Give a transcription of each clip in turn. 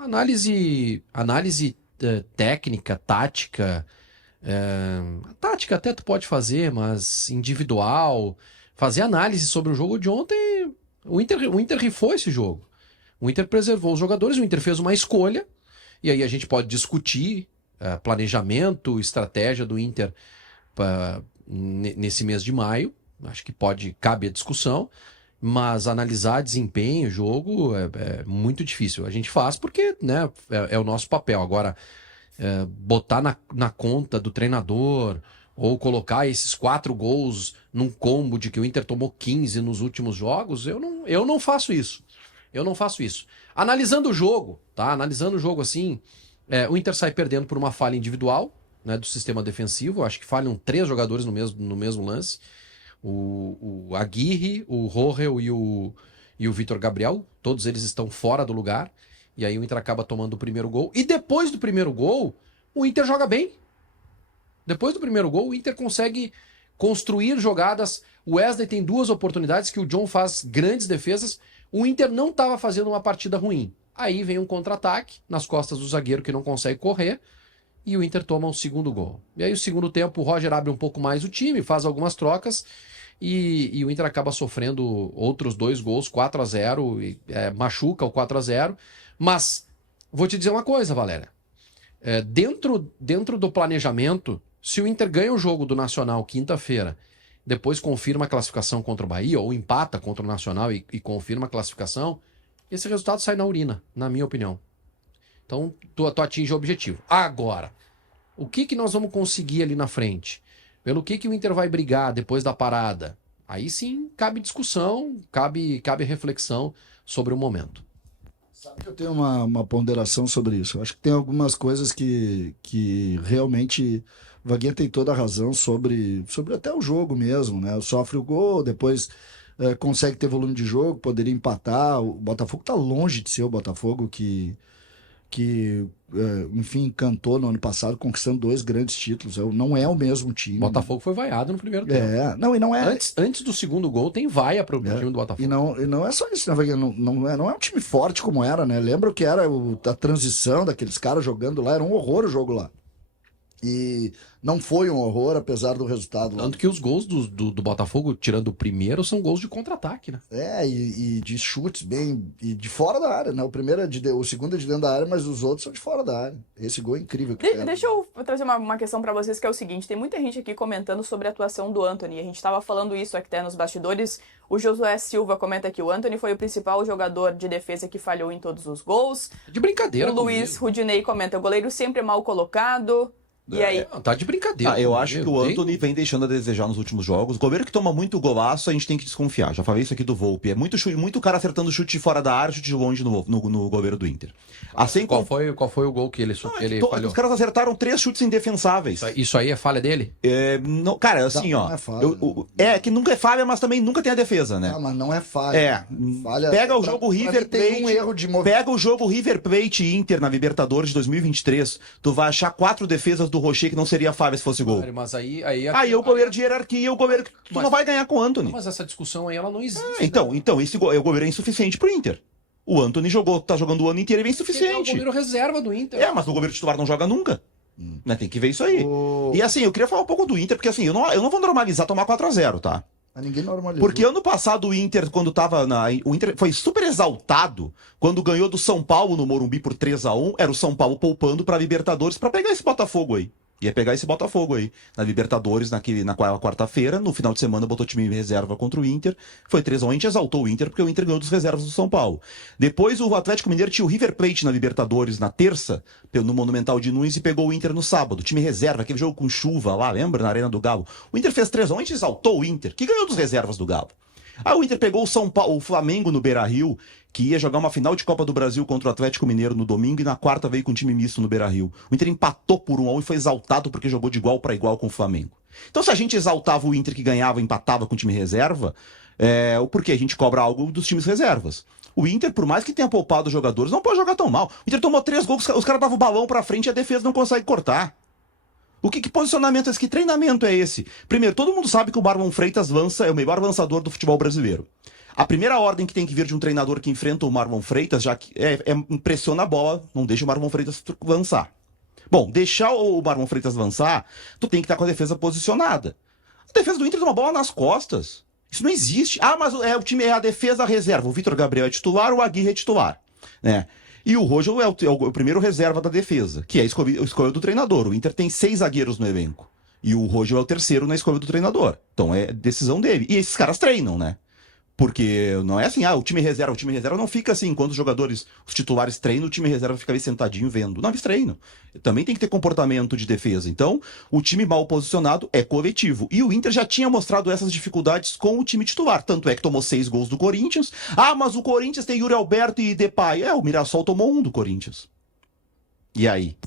Análise técnica, tática. Tática até tu pode fazer, mas individual. Fazer análise sobre o jogo de ontem. O Inter rifou esse jogo. O Inter preservou os jogadores, o Inter fez uma escolha. E aí a gente pode discutir planejamento, estratégia do Inter nesse mês de maio. Acho que cabe a discussão. Mas analisar desempenho, jogo, é muito difícil. A gente faz porque, né, é o nosso papel. Agora, botar na conta do treinador ou colocar esses 4 gols num combo de que o Inter tomou 15 nos últimos jogos, eu não faço isso. Eu não faço isso. Analisando o jogo, tá? Analisando o jogo assim, o Inter sai perdendo por uma falha individual, né, do sistema defensivo. Acho que falham 3 jogadores no mesmo lance. O Aguirre, o Rohel e o Vitor Gabriel, todos eles estão fora do lugar, e aí o Inter acaba tomando o primeiro gol, e depois do primeiro gol, o Inter joga bem. Depois do primeiro gol, o Inter consegue construir jogadas, o Wesley tem 2 oportunidades que o John faz grandes defesas, o Inter não estava fazendo uma partida ruim. Aí vem um contra-ataque nas costas do zagueiro que não consegue correr, e o Inter toma o segundo gol. E aí o segundo tempo o Roger abre um pouco mais o time, faz algumas trocas, e o Inter acaba sofrendo outros 2 gols, 4-0, machuca o 4-0. Mas vou te dizer uma coisa, Valéria. Dentro do planejamento, se o Inter ganha o jogo do Nacional quinta-feira, depois confirma a classificação contra o Bahia, ou empata contra o Nacional e confirma a classificação, esse resultado sai na urina, na minha opinião. Então, tu atinge o objetivo. Agora, o que nós vamos conseguir ali na frente? Pelo que o Inter vai brigar depois da parada? Aí sim, cabe discussão, cabe reflexão sobre o momento. Sabe que eu tenho uma ponderação sobre isso. Eu acho que tem algumas coisas que realmente o Vaguinha tem toda a razão sobre até o jogo mesmo, né? Sofre o gol, depois consegue ter volume de jogo, poderia empatar. O Botafogo está longe de ser o Botafogo que enfim, encantou no ano passado, conquistando 2 grandes títulos. Não é o mesmo time. O Botafogo foi vaiado no primeiro tempo. Não, e não é... Antes do segundo gol, tem vaia para o time do Botafogo. E não é só isso, né? Não é um time forte como era, né? Lembra que era a transição daqueles caras jogando lá, era um horror o jogo lá. E não foi um horror, apesar do resultado lá. Tanto que os gols do Botafogo, tirando o primeiro, são gols de contra-ataque, né? E de chutes bem... E de fora da área, né? O segundo é de dentro da área, mas os outros são de fora da área. Esse gol é incrível. Deixa eu trazer uma questão pra vocês, que é o seguinte. Tem muita gente aqui comentando sobre a atuação do Antony. A gente tava falando isso aqui até nos bastidores. O Josué Silva comenta que o Antony foi o principal jogador de defesa que falhou em todos os gols. De brincadeira. O Luiz Rudinei comenta, o goleiro sempre mal colocado. E aí? Tá de brincadeira. Eu acho que o Antony vem deixando a desejar nos últimos jogos. O goleiro que toma muito golaço, a gente tem que desconfiar. Já falei isso aqui do Volpe. É muito cara acertando chute fora da área, chute de longe no goleiro do Inter. Assim qual foi o gol que ele falhou? Os caras acertaram 3 chutes indefensáveis. Isso aí é falha dele? Não, cara, assim, não, ó. Não é falha, que nunca é falha, mas também nunca tem a defesa, né? Mas não é falha. Falha, pega o jogo River Plate. Tem um erro de Pega o jogo River Plate e Inter na Libertadores de 2023. Tu vai achar 4 defesas do Rocher que não seria falha se fosse gol. Mas aí o goleiro de hierarquia, o goleiro que tu não vai ganhar com o Antony. Mas essa discussão aí, ela não existe. Então, esse goleiro é insuficiente pro Inter. O Antony tá jogando o ano inteiro e é insuficiente. Ele é o goleiro reserva do Inter. Mas o goleiro titular não joga nunca. Né? Tem que ver isso aí. E assim, eu queria falar um pouco do Inter, porque assim, eu não vou normalizar tomar 4-0, tá? Mas ninguém normalizou. Porque ano passado o Inter, quando tava o Inter foi super exaltado quando ganhou do São Paulo no Morumbi por 3-1. Era o São Paulo poupando pra Libertadores pra pegar esse Botafogo aí. Ia pegar esse Botafogo aí, na Libertadores, na quarta-feira. No final de semana botou time em reserva contra o Inter. Foi 3-1, a gente exaltou o Inter, porque o Inter ganhou dos reservas do São Paulo. Depois o Atlético Mineiro tinha o River Plate na Libertadores na terça, no Monumental de Nunes, e pegou o Inter no sábado. Time reserva, aquele jogo com chuva lá, lembra? Na Arena do Galo. O Inter fez 3-1, a gente exaltou o Inter, que ganhou dos reservas do Galo. Aí o Inter pegou o Flamengo no Beira-Rio, que ia jogar uma final de Copa do Brasil contra o Atlético Mineiro no domingo, e na quarta veio com um time misto no Beira-Rio. O Inter empatou por 1-1 e foi exaltado porque jogou de igual para igual com o Flamengo. Então, se a gente exaltava o Inter que ganhava, empatava com o time reserva, o porquê a gente cobra algo dos times reservas? O Inter, por mais que tenha poupado os jogadores, não pode jogar tão mal. O Inter tomou 3 gols, os caras davam o balão pra frente e a defesa não consegue cortar. Que posicionamento é esse? Que treinamento é esse? Primeiro, todo mundo sabe que o Marlon Freitas é o melhor lançador do futebol brasileiro. A primeira ordem que tem que vir de um treinador que enfrenta o Marlon Freitas já que pressiona a bola, não deixa o Marlon Freitas avançar. Bom, deixar o Marlon Freitas avançar, tu tem que estar com a defesa posicionada. A defesa do Inter tem uma bola nas costas. Isso não existe. Ah, mas o time é a defesa reserva. O Vitor Gabriel é titular, o Aguirre é titular, né? E o Rogel é o primeiro reserva da defesa, que é a escolha do treinador. O Inter tem 6 zagueiros no elenco. E o Rogel é o terceiro na escolha do treinador. Então é decisão dele. E esses caras treinam, né? Porque não é assim, o time reserva não fica assim, enquanto os titulares treinam, o time reserva fica ali sentadinho vendo. Não, eles treinam. Também tem que ter comportamento de defesa. Então, o time mal posicionado é coletivo. E o Inter já tinha mostrado essas dificuldades com o time titular. Tanto é que tomou 6 gols do Corinthians. Ah, mas o Corinthians tem Yuri Alberto e Depay. O Mirassol tomou 1 do Corinthians. E aí?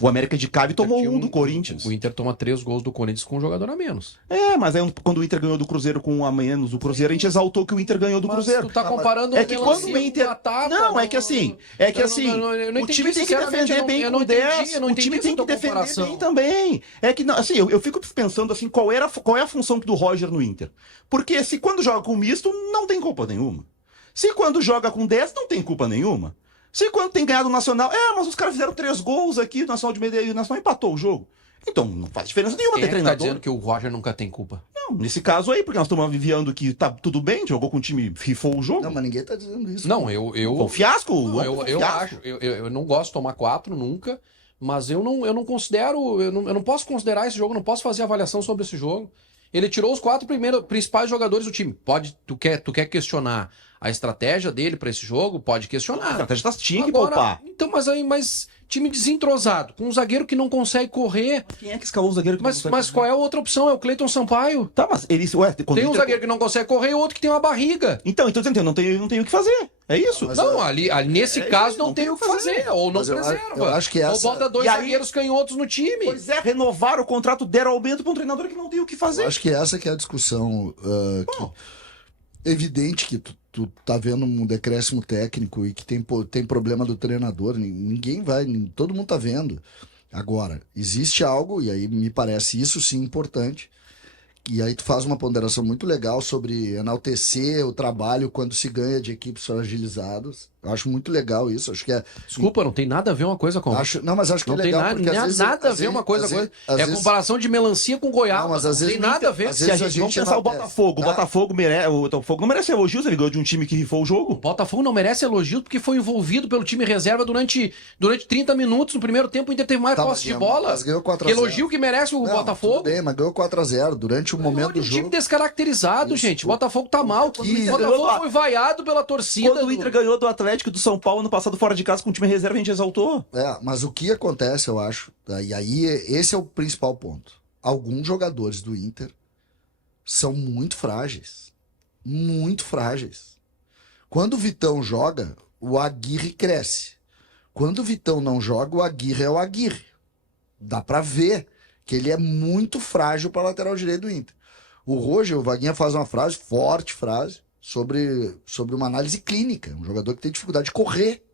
O América de Cali tomou 1 do Corinthians. O Inter toma 3 gols do Corinthians com um jogador a menos. Mas aí quando o Inter ganhou do Cruzeiro com 1 a menos, o Cruzeiro, a gente exaltou que o Inter ganhou do Cruzeiro. Tu tá comparando é que quando o Inter... Não, é que assim, o time tem que defender bem com 10, o time tem que defender bem também. É que, assim, eu fico pensando assim, qual é a função do Roger no Inter? Porque se quando joga com misto, não tem culpa nenhuma. Se quando joga com 10, não tem culpa nenhuma. Se quando tem ganhado o Nacional, mas os caras fizeram 3 gols aqui, o Nacional de Medellín, o Nacional empatou o jogo. Então, não faz diferença nenhuma ter treinador. Tá dizendo que o Roger nunca tem culpa? Não, nesse caso aí, porque nós estamos aviando que tá tudo bem, jogou com o time, rifou o jogo. Não, mas ninguém tá dizendo isso. Não, Foi um fiasco? Não, eu acho, eu não gosto de tomar 4 nunca, mas eu não considero, eu não posso considerar esse jogo, não posso fazer avaliação sobre esse jogo. Ele tirou os 4 principais jogadores do time. Tu quer questionar a estratégia dele pra esse jogo? Pode questionar. A estratégia tinha que poupar. Então, mas time desentrosado, com um zagueiro que não consegue correr. Quem é que escalou o zagueiro que não consegue Mas qual é a outra opção? É o Cleiton Sampaio. Tá, mas ele... Tem um zagueiro que não consegue correr e outro que tem uma barriga. Então não tem o que fazer. É isso. Ali nesse caso não tem o que fazer. Ou não preserva. Eu acho que essa... Ou bota 2 zagueiros canhotos no time. Pois é, renovar o contrato, deram aumento para um treinador que não tem o que fazer. Eu acho que essa que é a discussão evidente que tu tá vendo um decréscimo técnico e que tem problema do treinador. Todo mundo tá vendo. Agora, existe algo, e aí me parece isso sim importante, e aí tu faz uma ponderação muito legal sobre enaltecer o trabalho quando se ganha de equipes fragilizadas. Eu acho muito legal isso. Acho que é... Desculpa, não tem nada a ver uma coisa com a outra. Não, mas acho que não é legal. Não tem nada a ver uma coisa com outra. É a comparação de melancia com goiaba. Não, mas às vezes tem nada a ver. Se a gente vamos pensar o Botafogo. O Botafogo não merece elogios, ele ganhou de um time que rifou o jogo. O Botafogo não merece elogios porque foi envolvido pelo time reserva durante 30 minutos. No primeiro tempo o Inter teve mais posse de bola. Mas ganhou 4-0. Elogio que merece o Botafogo. Tudo bem, mas ganhou 4-0 durante o momento do jogo. Time descaracterizado, gente. O Botafogo tá mal. O Botafogo foi vaiado pela torcida. Quando o Inter ganhou do Atlético do São Paulo no passado fora de casa com o time reserva, a gente exaltou. Mas o que acontece, eu acho, e aí esse é o principal ponto. Alguns jogadores do Inter são muito frágeis. Muito frágeis. Quando o Vitão joga, o Aguirre cresce. Quando o Vitão não joga, o Aguirre é o Aguirre. Dá pra ver que ele é muito frágil para lateral direito do Inter. O Roger, o Vaguinha faz uma forte frase, sobre uma análise clínica. Um jogador que tem dificuldade de correr.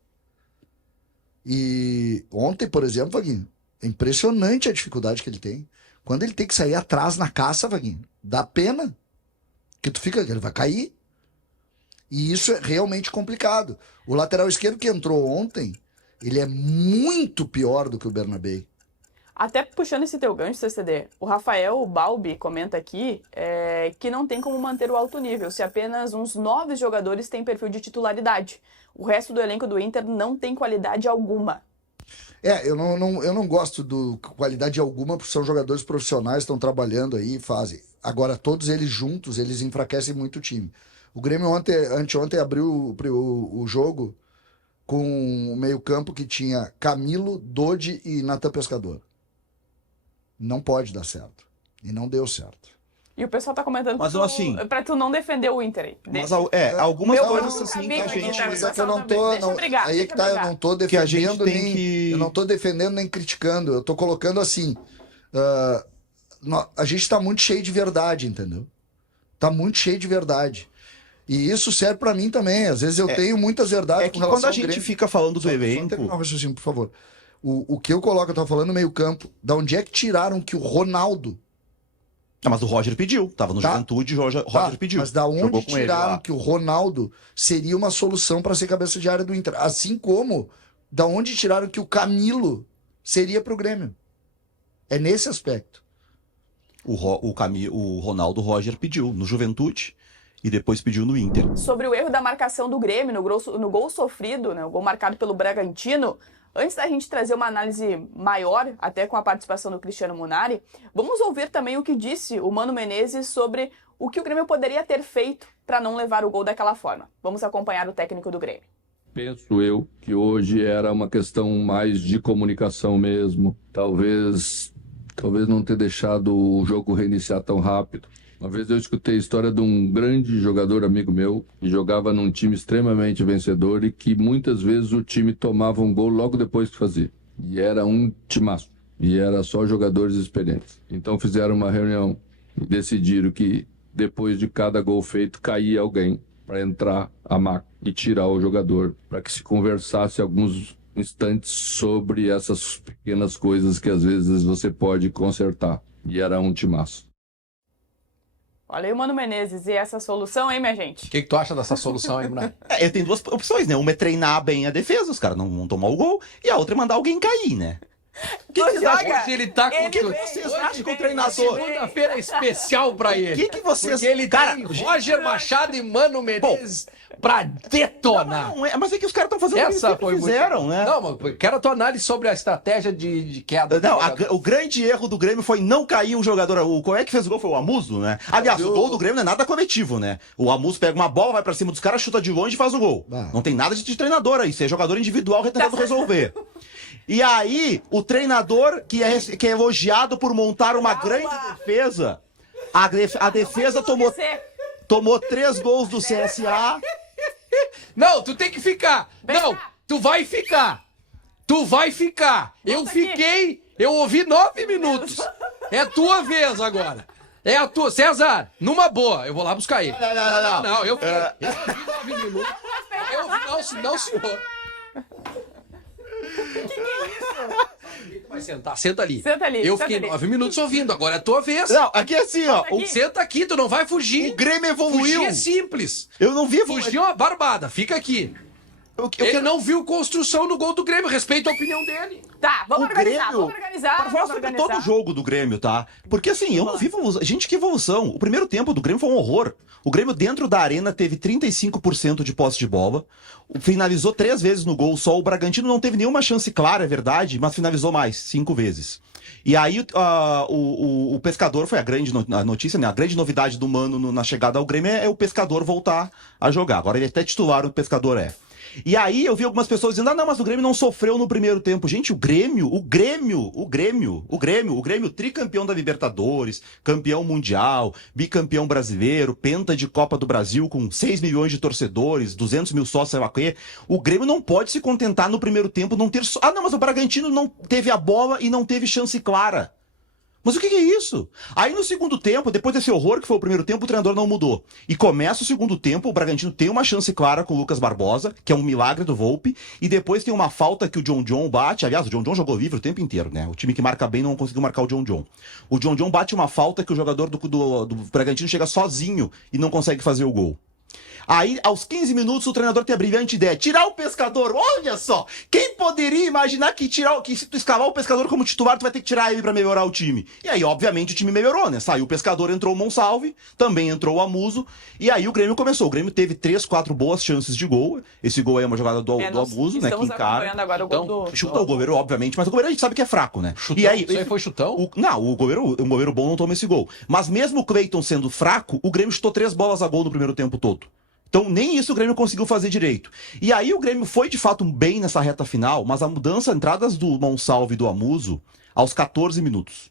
E ontem, por exemplo, Vaguinho, é impressionante a dificuldade que ele tem. Quando ele tem que sair atrás na caça, Vaguinho, dá pena. Que ele vai cair. E isso é realmente complicado. O lateral esquerdo que entrou ontem, ele é muito pior do que o Bernabé. Até puxando esse teu gancho, CCD, o Rafael Balbi comenta aqui que não tem como manter o alto nível, se apenas uns 9 jogadores têm perfil de titularidade. O resto do elenco do Inter não tem qualidade alguma. Eu não gosto de qualidade alguma, porque são jogadores profissionais, estão trabalhando aí e fazem. Agora, todos eles juntos, eles enfraquecem muito o time. O Grêmio anteontem abriu o jogo com o meio-campo que tinha Camilo, Dodi e Natan Pescador. Não pode dar certo. E não deu certo. E o pessoal tá comentando mas, assim, pra tu não defender o Inter aí. Mas algumas coisas assim que a gente... Mas é que eu não tô... Aí que tá, eu não tô defendendo eu não tô defendendo nem criticando. Eu tô colocando assim... a gente tá muito cheio de verdade, entendeu? Tá muito cheio de verdade. E isso serve pra mim também. Às vezes eu tenho muitas verdades com relação ao Grêmio. Quando a gente fica falando do elenco... Por favor. O que eu coloco, eu tava falando no meio campo, da onde é que tiraram que o Ronaldo Ah, mas o Roger pediu. Tava no Juventude, o Roger pediu. Mas da onde Jogou com ele tiraram lá. que o Ronaldo seria uma solução para ser cabeça de área do Inter? Assim como da onde tiraram que o Camilo seria pro Grêmio? É nesse aspecto. O Ronaldo Roger pediu no Juventude e depois pediu no Inter. Sobre o erro da marcação do Grêmio no gol sofrido, né, o gol marcado pelo Bragantino, antes da gente trazer uma análise maior, até com a participação do Cristiano Munari, vamos ouvir também o que disse o Mano Menezes sobre o que o Grêmio poderia ter feito para não levar o gol daquela forma. Vamos acompanhar o técnico do Grêmio. Penso eu que hoje era uma questão mais de comunicação mesmo. Talvez não ter deixado o jogo reiniciar tão rápido. Uma vez eu escutei a história de um grande jogador amigo meu, que jogava num time extremamente vencedor e que muitas vezes o time tomava um gol logo depois que fazia. E era um timaço. E era só jogadores experientes. Então fizeram uma reunião e decidiram que depois de cada gol feito caía alguém para entrar a máquina e tirar o jogador, para que se conversasse alguns instantes sobre essas pequenas coisas que às vezes você pode consertar. E era um timaço. Olha aí o Mano Menezes, e essa solução, hein, minha gente? O que tu acha dessa solução aí, Munari? Tem duas opções, né? Uma é treinar bem a defesa, os caras não vão tomar o gol, e a outra é mandar alguém cair, né? O que vocês acham? Hoje ele tá com... O que vocês acham que o A treinador... segunda-feira é especial pra ele. O que vocês... Porque ele Cara, tem Roger Machado e Mano Menezes pra detonar. Não é, mas é que os caras estão fazendo Essa o que foi fizeram, né? Não, mas quero a tua análise sobre a estratégia de queda. Não, o grande erro do Grêmio foi não cair um jogador. Qual é que fez o gol? Foi o Amuso, né? Aliás, o gol do Grêmio não é nada coletivo, né? O Amuso pega uma bola, vai pra cima dos caras, chuta de longe e faz o gol. Não tem nada de treinador aí. Isso é jogador individual tentando resolver. E aí, o treinador, que é elogiado por montar uma grande defesa, a defesa tomou 3 gols do CSA. Não, tu tem que ficar. Não, tu vai ficar. Tu vai ficar. Eu fiquei, eu ouvi 9 minutos. É tua vez agora. É a tua. César, numa boa, eu vou lá buscar ele. Não, eu ouvi 9 minutos. Eu ouvi, não, senhor. Que é isso? Vai sentar, senta ali. Senta ali, Eu senta fiquei ali. 9 minutos ouvindo, agora é a tua vez. Não, aqui é assim, ó. Senta aqui, tu não vai fugir. O Grêmio evoluiu. Fugir é simples. Eu não vi Fugir é uma barbada, fica aqui. Ele não viu construção no gol do Grêmio, respeita a opinião dele. Tá, vamos organizar. Para falar sobre todo o jogo do Grêmio, tá? Porque assim, eu não vi evolução. Gente, que evolução. O primeiro tempo do Grêmio foi um horror. O Grêmio dentro da arena teve 35% de posse de bola. Finalizou 3 vezes no gol só. O Bragantino não teve nenhuma chance clara, é verdade, mas finalizou mais, 5 vezes. E aí o Pescador foi a grande notícia, né? A grande novidade do Mano na chegada ao Grêmio é o Pescador voltar a jogar. Agora ele é até titular, o Pescador é. E aí eu vi algumas pessoas dizendo, não, mas o Grêmio não sofreu no primeiro tempo. Gente, o Grêmio, tricampeão da Libertadores, campeão mundial, bicampeão brasileiro, penta de Copa do Brasil com 6 milhões de torcedores, 200 mil sócios, sei lá o quê. O Grêmio não pode se contentar no primeiro tempo não ter... Ah, não, mas o Bragantino não teve a bola e não teve chance clara. Mas o que é isso? Aí no segundo tempo, depois desse horror que foi o primeiro tempo, o treinador não mudou. E começa o segundo tempo, o Bragantino tem uma chance clara com o Lucas Barbosa, que é um milagre do Volpi, e depois tem uma falta que o John bate. Aliás, o John jogou livre o tempo inteiro, né? O time que marca bem não conseguiu marcar o John. O John bate uma falta que o jogador do Bragantino chega sozinho e não consegue fazer o gol. Aí, aos 15 minutos, o treinador tem a brilhante ideia. Tirar o Pescador, olha só! Quem poderia imaginar que se tu escalar o Pescador como titular, tu vai ter que tirar ele pra melhorar o time? E aí, obviamente, o time melhorou, né? Saiu o Pescador, entrou o Monsalve, também entrou o Amuso, e aí o Grêmio começou. O Grêmio teve 3, 4 boas chances de gol. Esse gol aí é uma jogada do Amuso, né? Que encara. Agora o gol Chutou o goleiro, obviamente, mas o goleiro a gente sabe que é fraco, né? Chutão? E aí, Isso aí foi chutão? o goleiro bom não toma esse gol. Mas mesmo o Cleiton sendo fraco, o Grêmio chutou 3 bolas a gol no primeiro tempo todo. Então nem isso o Grêmio conseguiu fazer direito. E aí o Grêmio foi de fato bem nessa reta final, mas a mudança, entradas do Monsalve e do Amuso, aos 14 minutos.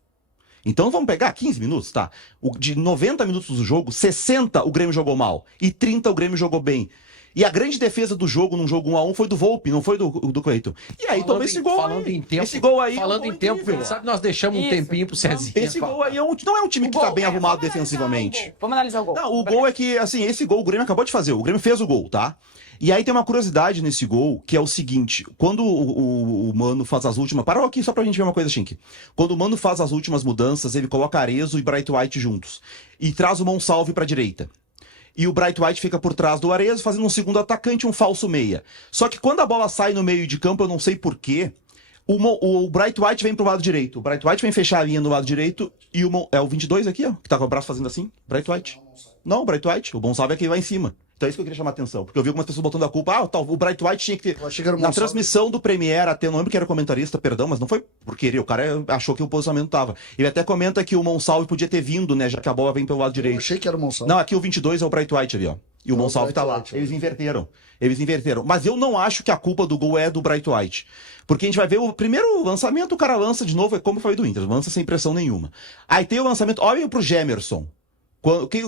Então vamos pegar 15 minutos, tá? De 90 minutos do jogo, 60 o Grêmio jogou mal e 30 o Grêmio jogou bem. E a grande defesa do jogo, num jogo 1-1, foi do Volpi, não foi do Cleiton. E aí toma esse gol. Falando em tempo, esse gol aí. Falando em tempo, sabe, nós deixamos um tempinho pro Cezinha. Esse gol aí não é um time que tá bem arrumado defensivamente. Vamos analisar o gol. Não, o gol é que, assim, esse gol o Grêmio acabou de fazer. O Grêmio fez o gol, tá? E aí tem uma curiosidade nesse gol, que é o seguinte, quando o Mano faz as últimas... Parou aqui só pra gente ver uma coisa, Chink. Quando o Mano faz as últimas mudanças, ele coloca Arezzo e Bright White juntos. E traz o Monsalve pra direita. E o Bright White fica por trás do Arezzo, fazendo um segundo atacante, um falso meia. Só que quando a bola sai no meio de campo, eu não sei porquê, o Bright White vem pro lado direito. O Bright White vem fechar a linha no lado direito e é o 22 aqui, ó, que tá com o braço fazendo assim. Bright White. Não, o Bright White. O Monsalve é quem vai em cima. Então é isso que eu queria chamar a atenção. Porque eu vi algumas pessoas botando a culpa. O Bright White tinha que ter... Na transmissão do Premier, até, não lembro que era comentarista, perdão, mas não foi por querer. O cara achou que o posicionamento tava. Ele até comenta que o Monsalve podia ter vindo, né, já que a bola vem pelo lado direito. Eu achei que era o Monsalve. Não, aqui o 22 é o Bright White ali, ó. E o Monsalve tá lá. Eles inverteram. Mas eu não acho que a culpa do gol é do Bright White. Porque a gente vai ver o primeiro lançamento, o cara lança de novo, é como foi do Inter, lança sem pressão nenhuma. Aí tem o lançamento, olha pro Gemerson.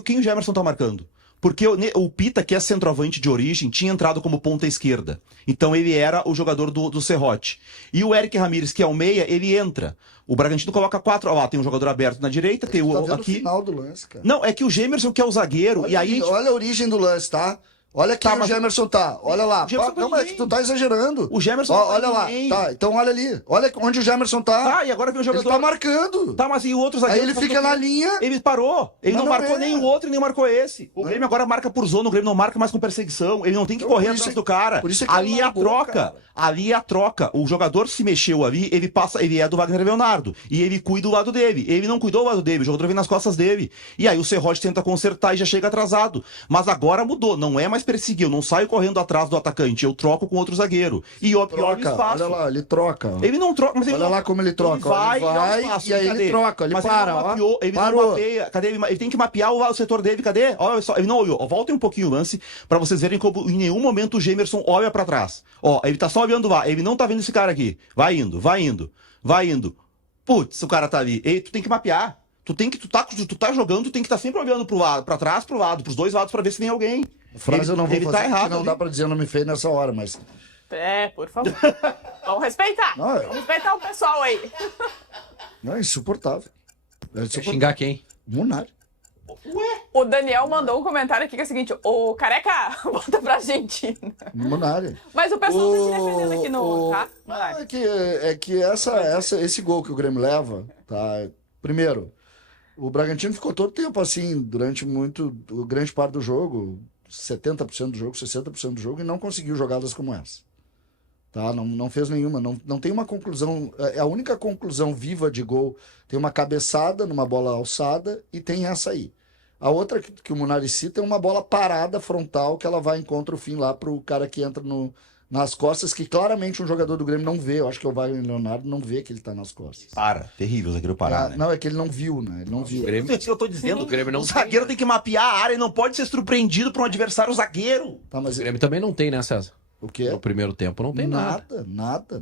Quem o Gemerson tá marcando? Porque o Pita, que é centroavante de origem, tinha entrado como ponta esquerda. Então ele era o jogador do Serrote. E o Eric Ramírez, que é o meia, ele entra. O Bragantino coloca 4. Ó, lá tem um jogador aberto na direita, tem o aqui. O final do lance, cara. Não, é que o Gemerson, que é o zagueiro, olha e aí. Olha a origem do lance, tá? Olha aqui o Gemerson tá. Olha lá. Não, mas tu tá exagerando. O Gemerson olha lá. Tá, então olha ali. Olha onde o Gemerson tá. Tá, e agora vem o jogador. Ele tá marcando. Tá, mas e o outro zagueiro? Aí ele fica na linha. Ele parou. Ele não marcou nem o outro e nem marcou esse. O Grêmio agora marca por zona, o Grêmio não marca mais com perseguição. Ele não tem que correr atrás do cara. Por isso que ali é a troca. Cara. Ali é a troca. O jogador se mexeu ali, ele é do Wagner Leonardo. E ele cuida do lado dele. Ele não cuidou do lado dele, o jogador vem nas costas dele. E aí o Serrote tenta consertar e já chega atrasado. Mas agora mudou, não é mais perseguir, eu não saio correndo atrás do atacante, eu troco com outro zagueiro. E o pior espaço. Olha lá, ele troca. Ele não troca, mas ele olha não... lá como ele troca. Ele vai e aí ele troca, ele mas para. Ele não mapeou, ele parou. Não mapeia. Cadê ele? Ele tem que mapear o setor dele, cadê? Olha só, ele não olhou. Voltem um pouquinho o lance pra vocês verem como em nenhum momento o Gemerson olha pra trás. Ó, ele tá só olhando lá, ele não tá vendo esse cara aqui. Vai indo. Putz, o cara tá ali. E tu tem que mapear. Tu tá jogando, tu tem que estar sempre olhando pro lado, pra trás, pro lado, pros dois lados pra ver se vem alguém. Frase eu não vou fazer, tá errado, não dá pra dizer nome feio nessa hora, mas... Por favor. Vamos respeitar. Vamos respeitar o pessoal aí. Não, é insuportável. Quer xingar quem? Munari. O Daniel mandou um comentário aqui que é o seguinte: ô Careca, volta pra Argentina. Munari. Mas o pessoal tá te defendendo aqui no... Tá? É que esse gol que o Grêmio leva, tá? Primeiro, o Bragantino ficou todo tempo assim, durante grande parte do jogo, 70% do jogo, 60% do jogo, e não conseguiu jogadas como essa. Tá? Não fez nenhuma, não tem uma conclusão. A única conclusão viva de gol tem uma cabeçada numa bola alçada e tem essa aí. A outra que o Munari cita é uma bola parada frontal que ela vai encontrar o fim lá pro cara que entra nas costas, que claramente um jogador do Grêmio não vê. Eu acho que é o Wagner Leonardo, não vê que ele tá nas costas. Terrível o zagueiro parar, né? Não, é que ele não viu, né? Ele não viu. É isso que eu tô dizendo. O Grêmio não o zagueiro tem que mapear a área e não pode ser surpreendido por um adversário zagueiro. Tá, mas O Grêmio também não tem, né, César? o quê? No primeiro tempo não tem nada. Nada.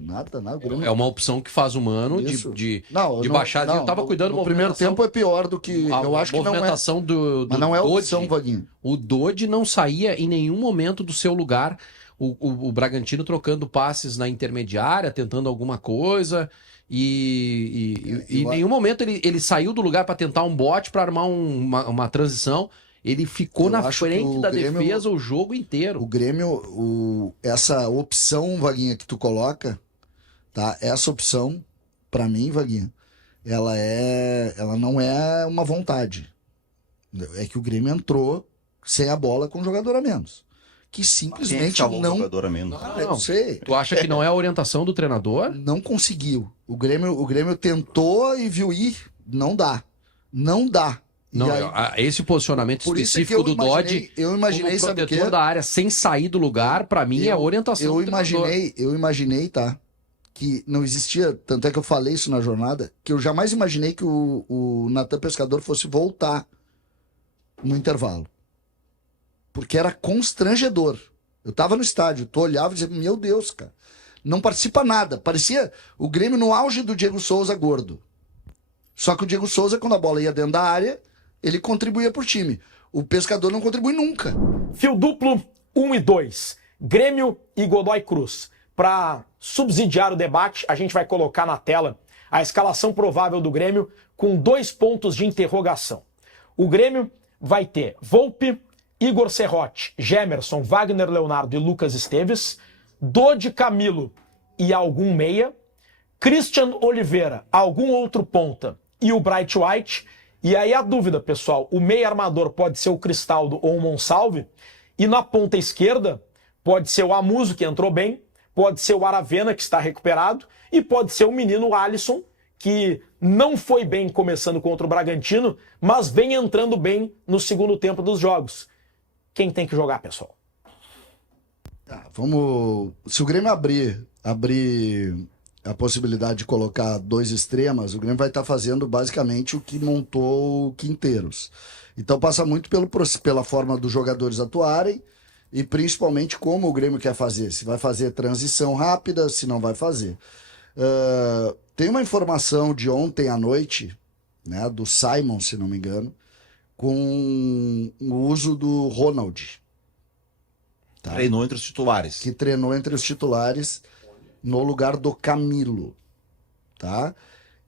O Grêmio... É uma opção que faz o Mano de baixar. Eu tava cuidando do primeiro tempo é pior do que... Eu acho que não é. Movimentação Mas não é opção, Vaguinho. O Dodge não saía em nenhum momento do seu lugar. O Bragantino trocando passes na intermediária, tentando alguma coisa. E em nenhum momento ele saiu do lugar para tentar um bote, para armar uma transição. Ele ficou na frente da defesa o jogo inteiro. O Grêmio, essa opção, Vaguinha, que tu coloca, tá? Essa opção, pra mim, Vaguinha, ela não é uma vontade. É que o Grêmio entrou sem a bola com um jogador a menos. Que simplesmente não... jogador a menos. Eu sei. Tu acha que não é a orientação do treinador? Não conseguiu. O Grêmio tentou e viu, não dá. Não, esse posicionamento específico do Dodge, eu imaginei, como protetor da área sem sair do lugar, pra mim é a orientação do treinador. Eu imaginei, tá? Que não existia, tanto é que eu falei isso na jornada, que eu jamais imaginei que o Natan Pescador fosse voltar no intervalo. Porque era constrangedor. Eu tava no estádio, tu olhava e dizia, meu Deus, cara, não participa nada. Parecia o Grêmio no auge do Diego Souza gordo. Só que o Diego Souza, quando a bola ia dentro da área, ele contribuía pro time. O Pescador não contribui nunca. Fio duplo 1 e 2. Grêmio e Godoy Cruz. Para subsidiar o debate, a gente vai colocar na tela a escalação provável do Grêmio com 2 pontos de interrogação. O Grêmio vai ter Volpi, Igor Serrote, Gemerson, Wagner Leonardo e Lucas Esteves, Dodi Camilo e algum meia, Christian Oliveira, algum outro ponta e o Bright White. E aí a dúvida, pessoal, o meia armador pode ser o Cristaldo ou o Monsalve, e na ponta esquerda pode ser o Amuso, que entrou bem, pode ser o Aravena, que está recuperado, e pode ser o menino Alisson, que não foi bem começando contra o Bragantino, mas vem entrando bem no segundo tempo dos jogos. Quem tem que jogar, pessoal? Se o Grêmio abrir a possibilidade de colocar 2 extremas, o Grêmio vai estar fazendo basicamente o que montou o Quinteiros. Então passa muito pela forma dos jogadores atuarem e principalmente como o Grêmio quer fazer. Se vai fazer transição rápida, se não vai fazer. Tem uma informação de ontem à noite, né, do Simon, se não me engano, com o uso do Ronald. Tá? Treinou entre os titulares. Que treinou entre os titulares no lugar do Camilo. Tá?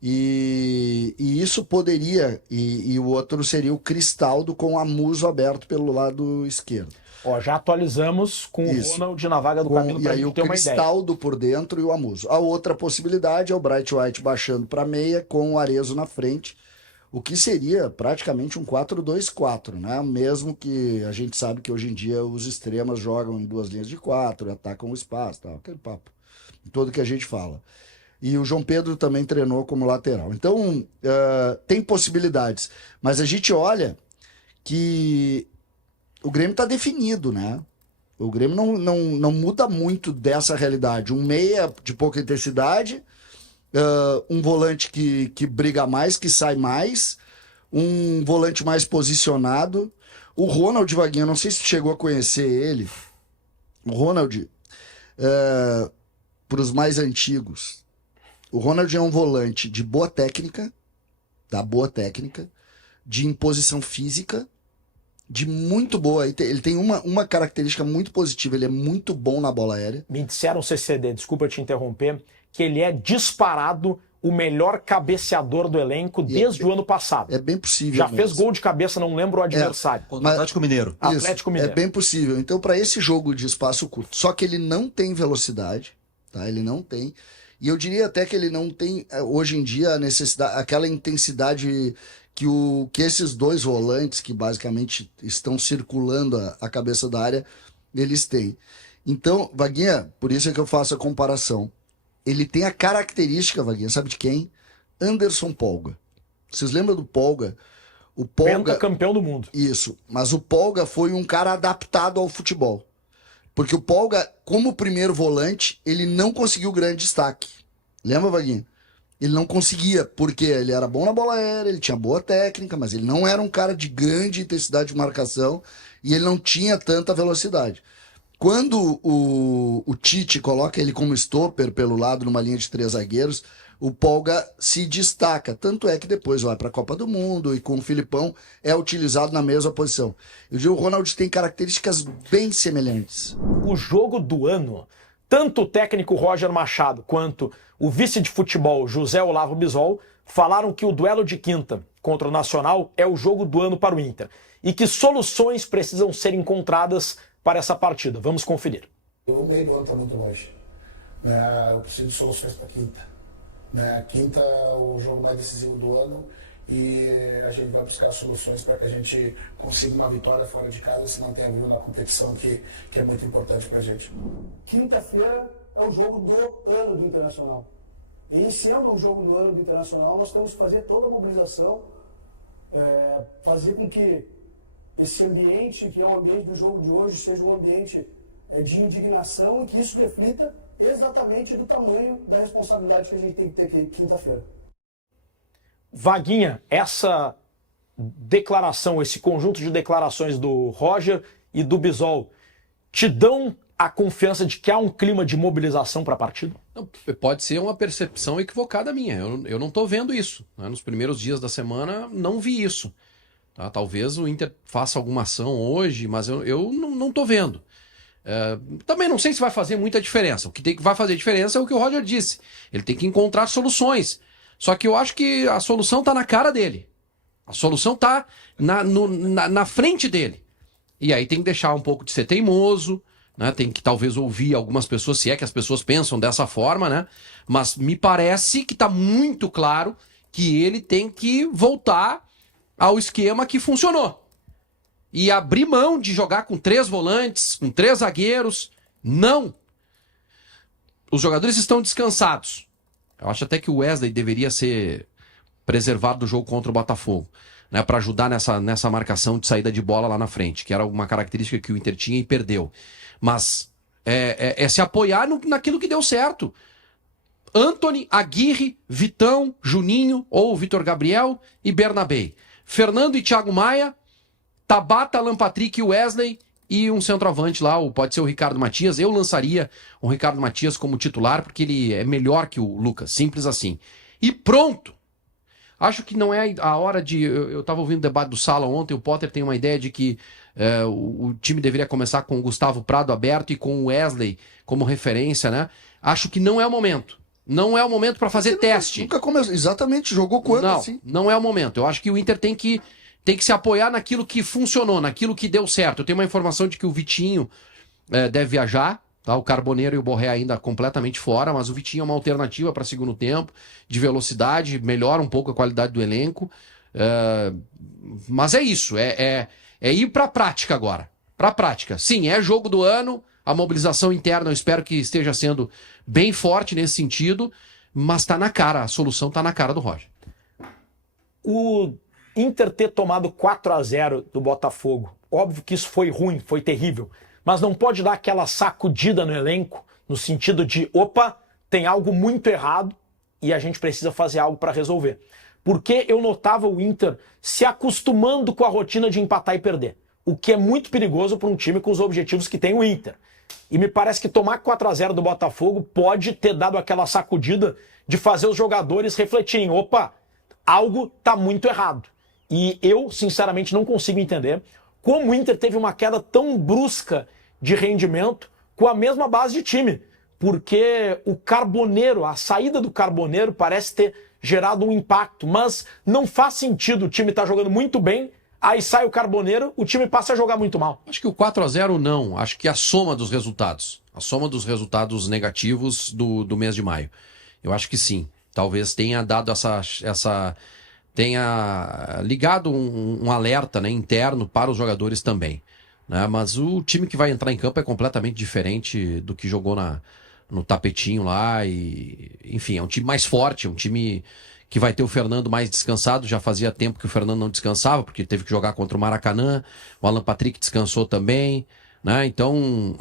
E isso poderia... E o outro seria o Cristaldo com o Amuso aberto pelo lado esquerdo. Ó, já atualizamos com o Ronald na vaga do Camilo para a gente ter uma ideia. E aí o Cristaldo por dentro e o Amuso. A outra possibilidade é o Bright White baixando para meia com o Arezzo na frente, o que seria praticamente um 4-2-4, né? Mesmo que a gente sabe que hoje em dia os extremas jogam em 2 linhas de 4, atacam o espaço, tal, aquele papo, todo que a gente fala. E o João Pedro também treinou como lateral. Então, tem possibilidades. Mas a gente olha que o Grêmio está definido, né? O Grêmio não muda muito dessa realidade. Um meia de pouca intensidade, um volante que briga mais, que sai mais, um volante mais posicionado. O Ronald, Vaguinho, não sei se chegou a conhecer ele. O Ronald, para os mais antigos, o Ronald é um volante de boa técnica, de imposição física, de muito boa. Ele tem uma característica muito positiva, ele é muito bom na bola aérea. Me disseram, CCD, desculpa te interromper, que ele é disparado o melhor cabeceador do elenco desde o ano passado. É bem possível. Já fez gol de cabeça, não lembro o adversário. Contra o Atlético Mineiro. Atlético Mineiro. É bem possível. Então, para esse jogo de espaço curto, só que ele não tem velocidade, tá? Ele não tem. E eu diria até que ele não tem, hoje em dia, a necessidade, aquela intensidade que esses 2 volantes, que basicamente estão circulando a cabeça da área, eles têm. Então, Vaguinha, por isso é que eu faço a comparação. Ele tem a característica, Vaguinha, sabe de quem? Anderson Polga. Vocês lembram do Polga? O Polga, campeão do mundo. Isso, mas o Polga foi um cara adaptado ao futebol. Porque o Polga, como primeiro volante, ele não conseguiu grande destaque. Lembra, Vaguinha? Ele não conseguia, porque ele era bom na bola aérea, ele tinha boa técnica, mas ele não era um cara de grande intensidade de marcação e ele não tinha tanta velocidade. Quando o Tite coloca ele como stopper pelo lado, numa linha de 3 zagueiros, o Polga se destaca. Tanto é que depois vai para a Copa do Mundo e com o Filipão é utilizado na mesma posição. Eu digo, o Ronald tem características bem semelhantes. O jogo do ano, tanto o técnico Roger Machado quanto o vice de futebol José Olavo Bisol falaram que o duelo de quinta contra o Nacional é o jogo do ano para o Inter e que soluções precisam ser encontradas para essa partida. Vamos conferir. O meio do ano está muito longe. Eu preciso de soluções para quinta. A quinta é o jogo mais decisivo do ano e a gente vai buscar soluções para que a gente consiga uma vitória fora de casa, se não tem a ver na competição que é muito importante para a gente. Quinta-feira é o jogo do ano do Internacional. E sendo o jogo do ano do Internacional, nós temos que fazer toda a mobilização, fazer com que esse ambiente, que é o ambiente do jogo de hoje, seja um ambiente de indignação e que isso reflita exatamente do tamanho da responsabilidade que a gente tem que ter aqui quinta-feira. Vaguinha, essa declaração, esse conjunto de declarações do Roger e do Bisol, te dão a confiança de que há um clima de mobilização para a partida? Não, pode ser uma percepção equivocada minha. Eu não estou vendo isso. Né? Nos primeiros dias da semana, não vi isso. Tá? Talvez o Inter faça alguma ação hoje, mas eu não estou vendo. Também não sei se vai fazer muita diferença. O que vai fazer diferença é o que o Roger disse. Ele tem que encontrar soluções. Só que eu acho que a solução está na cara dele. A solução está na frente dele. E aí tem que deixar um pouco de ser teimoso, né? Tem que talvez ouvir algumas pessoas, se é que as pessoas pensam dessa forma, né? Mas me parece que está muito claro que ele tem que voltar ao esquema que funcionou. E abrir mão de jogar com 3 volantes, com 3 zagueiros. Não. Os jogadores estão descansados. Eu acho até que o Wesley deveria ser preservado do jogo contra o Botafogo, né, para ajudar nessa marcação de saída de bola lá na frente, que era uma característica que o Inter tinha e perdeu. Mas é se apoiar naquilo que deu certo. Antony, Aguirre, Vitão, Juninho ou Vitor Gabriel e Bernabé. Fernando e Thiago Maia, Tabata, Alan Patrick e Wesley e um centroavante lá, ou pode ser o Ricardo Matias. Eu lançaria o Ricardo Matias como titular porque ele é melhor que o Lucas, simples assim. E pronto! Acho que não é a hora de... Eu estava ouvindo o debate do Sala ontem, o Potter tem uma ideia de que o time deveria começar com o Gustavo Prado aberto e com o Wesley como referência, né? Acho que não é o momento. Não é o momento para fazer teste. Nunca começou. Exatamente, jogou quando não, assim? Não é o momento. Eu acho que o Inter tem que se apoiar naquilo que funcionou, naquilo que deu certo. Eu tenho uma informação de que o Vitinho deve viajar, tá? O Carboneiro e o Borré ainda completamente fora, mas o Vitinho é uma alternativa para segundo tempo, de velocidade, melhora um pouco a qualidade do elenco. Mas é isso, é ir para a prática agora. Para a prática. Sim, é jogo do ano, a mobilização interna eu espero que esteja sendo bem forte nesse sentido, mas tá na cara, a solução tá na cara do Roger. O Inter ter tomado 4-0 do Botafogo, óbvio que isso foi ruim, foi terrível, mas não pode dar aquela sacudida no elenco, no sentido de, opa, tem algo muito errado e a gente precisa fazer algo para resolver. Porque eu notava o Inter se acostumando com a rotina de empatar e perder, o que é muito perigoso para um time com os objetivos que tem o Inter. E me parece que tomar 4-0 do Botafogo pode ter dado aquela sacudida de fazer os jogadores refletirem, opa, algo tá muito errado. E eu, sinceramente, não consigo entender como o Inter teve uma queda tão brusca de rendimento com a mesma base de time. Porque o Carboneiro, a saída do Carboneiro parece ter gerado um impacto, mas não faz sentido o time estar jogando muito bem, aí sai o Carboneiro, o time passa a jogar muito mal. Acho que o 4-0 não, acho que a soma dos resultados, negativos do mês de maio. Eu acho que sim, talvez tenha dado tenha ligado um alerta, né, interno para os jogadores também, né? Mas o time que vai entrar em campo é completamente diferente do que jogou no tapetinho lá e, enfim, é um time mais forte, é um time que vai ter o Fernando mais descansado. Já fazia tempo que o Fernando não descansava, porque teve que jogar contra o Maracanã, o Alan Patrick descansou também, né? Então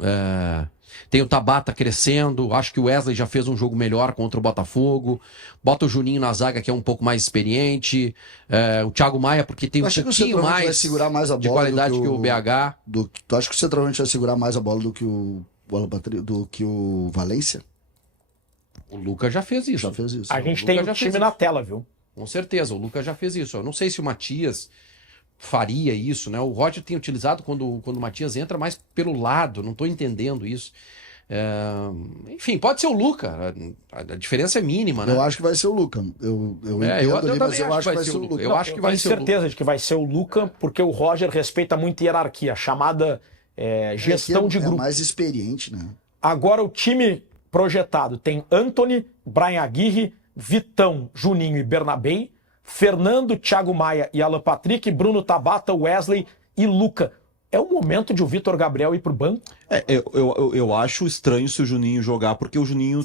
tem o Tabata crescendo, acho que o Wesley já fez um jogo melhor contra o Botafogo, bota o Juninho na zaga, que é um pouco mais experiente, o Thiago Maia, porque tem um pouquinho mais, vai segurar mais a bola de qualidade que o BH. Tu acha que o centroavante vai segurar mais a bola do que o Valência? O Lucas já fez isso. A gente tem o time na tela, viu? Com certeza, o Lucas já fez isso. Eu não sei se o Matias faria isso, né? O Roger tem utilizado quando o Matias entra mais pelo lado, não estou entendendo isso. Enfim, pode ser o Lucas, a diferença é mínima, né? Eu acho que vai ser o Lucas. Eu entendo, mas eu acho que vai ser o Lucas. Eu acho que vai ser o Lucas. Tenho certeza de que vai ser o Lucas, porque o Roger respeita muito a hierarquia, chamada gestão de grupo. É mais experiente, né? Agora o time projetado tem Antony, Brian Aguirre, Vitão, Juninho e Bernabé, Fernando, Thiago Maia e Alan Patrick, Bruno Tabata, Wesley e Luca. É o momento de o Vitor Gabriel ir pro banco? Eu acho estranho se o Juninho jogar, porque o Juninho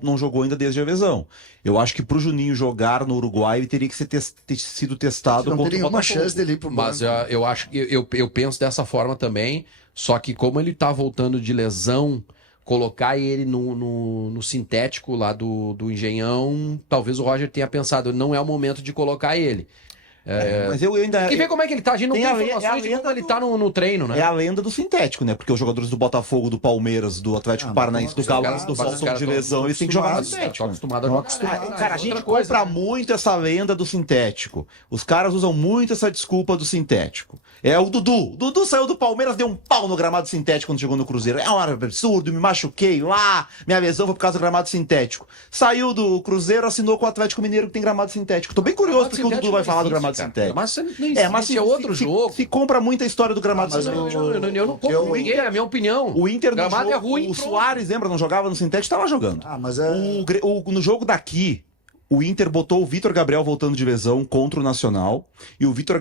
não jogou ainda desde a lesão. Eu acho que pro Juninho jogar no Uruguai, ele teria que ter sido testado contra o Botafogo. Não teria uma chance dele ir pro banco. Mas eu acho que eu penso dessa forma também, só que como ele tá voltando de lesão, colocar ele no sintético lá do Engenhão, talvez o Roger tenha pensado, não é o momento de colocar ele. Mas eu ainda... Tem que ver como é que ele tá, a gente não tem informações de como ele tá no treino, né? É a lenda do sintético, né? Porque os jogadores do Botafogo, do Palmeiras, do Atlético Paranaense, do Galo, do voltam de lesão, eles têm que jogar no sintético. Cara, a gente compra muito essa lenda do sintético. Os caras usam muito essa desculpa do sintético. É o Dudu. O Dudu saiu do Palmeiras, deu um pau no gramado sintético quando chegou no Cruzeiro. É um absurdo, me machuquei lá, minha lesão foi por causa do gramado sintético. Saiu do Cruzeiro, assinou com o Atlético Mineiro, que tem gramado sintético. Tô bem curioso porque o Dudu vai falar do gramado sintético. Mas não existe, mas é outro jogo. Se compra muita história do gramado mas sintético. Eu não compro ninguém, é a minha opinião. O Inter no gramado jogo, é ruim. o Soares, lembra, não jogava no sintético, tava jogando. Mas é... No jogo daqui, o Inter botou o Vitor Gabriel voltando de lesão contra o Nacional. E o Vitor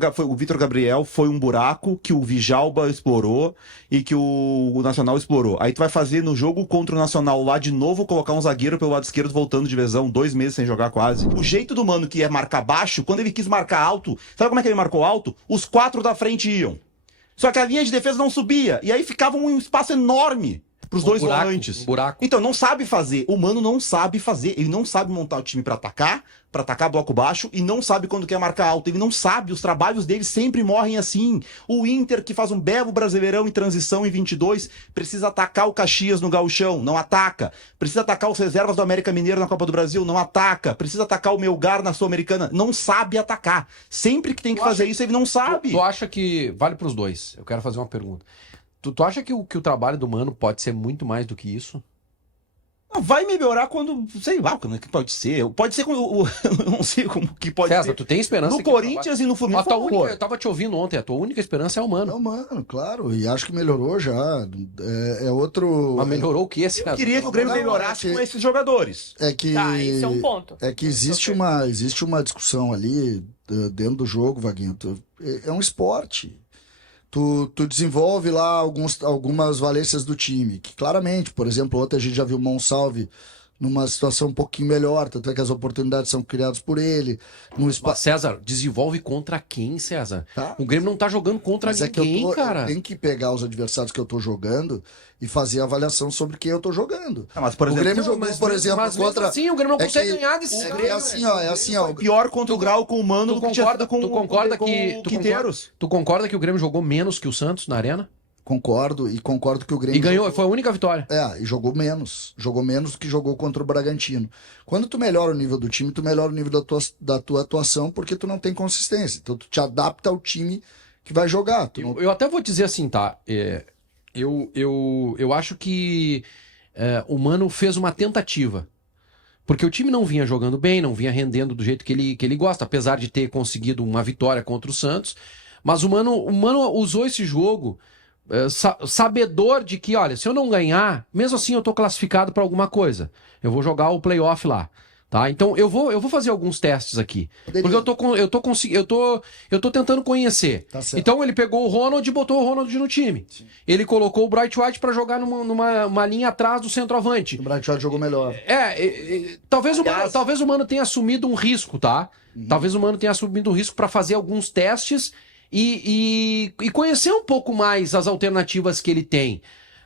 Gabriel foi um buraco que o Vijalba explorou e que o Nacional explorou. Aí tu vai fazer no jogo contra o Nacional lá de novo, colocar um zagueiro pelo lado esquerdo voltando de lesão, 2 meses sem jogar quase. O jeito do Mano, que é marcar baixo, quando ele quis marcar alto, sabe como é que ele marcou alto? Os 4 da frente iam. Só que a linha de defesa não subia. E aí ficava um espaço enorme pros dois volantes. Buraco. Então, não sabe fazer. O Mano não sabe fazer. Ele não sabe montar o time pra atacar bloco baixo, e não sabe quando quer marcar alto. Ele não sabe. Os trabalhos dele sempre morrem assim. O Inter, que faz um belo Brasileirão em transição em 22, precisa atacar o Caxias no Gauchão. Não ataca. Precisa atacar os reservas do América Mineiro na Copa do Brasil. Não ataca. Precisa atacar o Melgar na Sul-Americana. Não sabe atacar. Sempre que tem que fazer isso, ele não sabe. Tu acha que... Vale pros dois. Eu quero fazer uma pergunta. Tu acha que o trabalho do Mano pode ser muito mais do que isso? Vai melhorar quando, sei lá, quando que pode ser. Pode ser quando, eu não sei como que pode César, ser. Tu tem esperança No Corinthians e no Fluminense. Eu tava te ouvindo ontem, a tua única esperança é o Mano. Não, Mano, claro. E acho que melhorou já. É outro... Mas melhorou o quê, César? Eu queria que o Grêmio melhorasse com esses jogadores. É que... Esse é um ponto. É que existe uma discussão ali dentro do jogo, Vaguinho. É um esporte. Tu desenvolve lá algumas valências do time, que claramente, por exemplo, ontem a gente já viu o Monsalve numa situação um pouquinho melhor, tanto é que as oportunidades são criadas por ele. Mas, César, desenvolve contra quem, César? Tá. O Grêmio não tá jogando contra Mas ninguém, cara. Eu tenho que pegar os adversários que eu tô jogando e fazer a avaliação sobre quem eu tô jogando. Mas, por O exemplo, Grêmio jogou, por exemplo, mas mesmo contra... assim, o Grêmio não consegue ganhar desses É assim, ó. pior contra o Grau com o Mano do que tinha sido com o Quinteiros. Tu concorda que o Grêmio jogou menos que o Santos na Arena? Concordo que o Grêmio... E ganhou, foi a única vitória. E jogou menos. Jogou menos do que jogou contra o Bragantino. Quando tu melhora o nível do time, tu melhora o nível da tua atuação, porque tu não tem consistência. Então tu te adapta ao time que vai jogar. Eu até vou dizer assim, tá? Eu acho que o Mano fez uma tentativa. Porque o time não vinha jogando bem, não vinha rendendo do jeito que ele gosta, apesar de ter conseguido uma vitória contra o Santos. Mas o Mano usou esse jogo... sabedor de que, olha, se eu não ganhar, mesmo assim eu tô classificado para alguma coisa. Eu vou jogar o playoff lá, tá? Então eu vou fazer alguns testes aqui, porque eu tô tentando conhecer. Tá certo. Então ele pegou o Ronald e botou o Ronald no time. Sim. Ele colocou o Bright White para jogar numa linha atrás do centroavante. O Bright White jogou melhor. Talvez o Mano tenha assumido um risco, tá? Talvez o Mano tenha assumido um risco para fazer alguns testes e conhecer um pouco mais as alternativas que ele tem.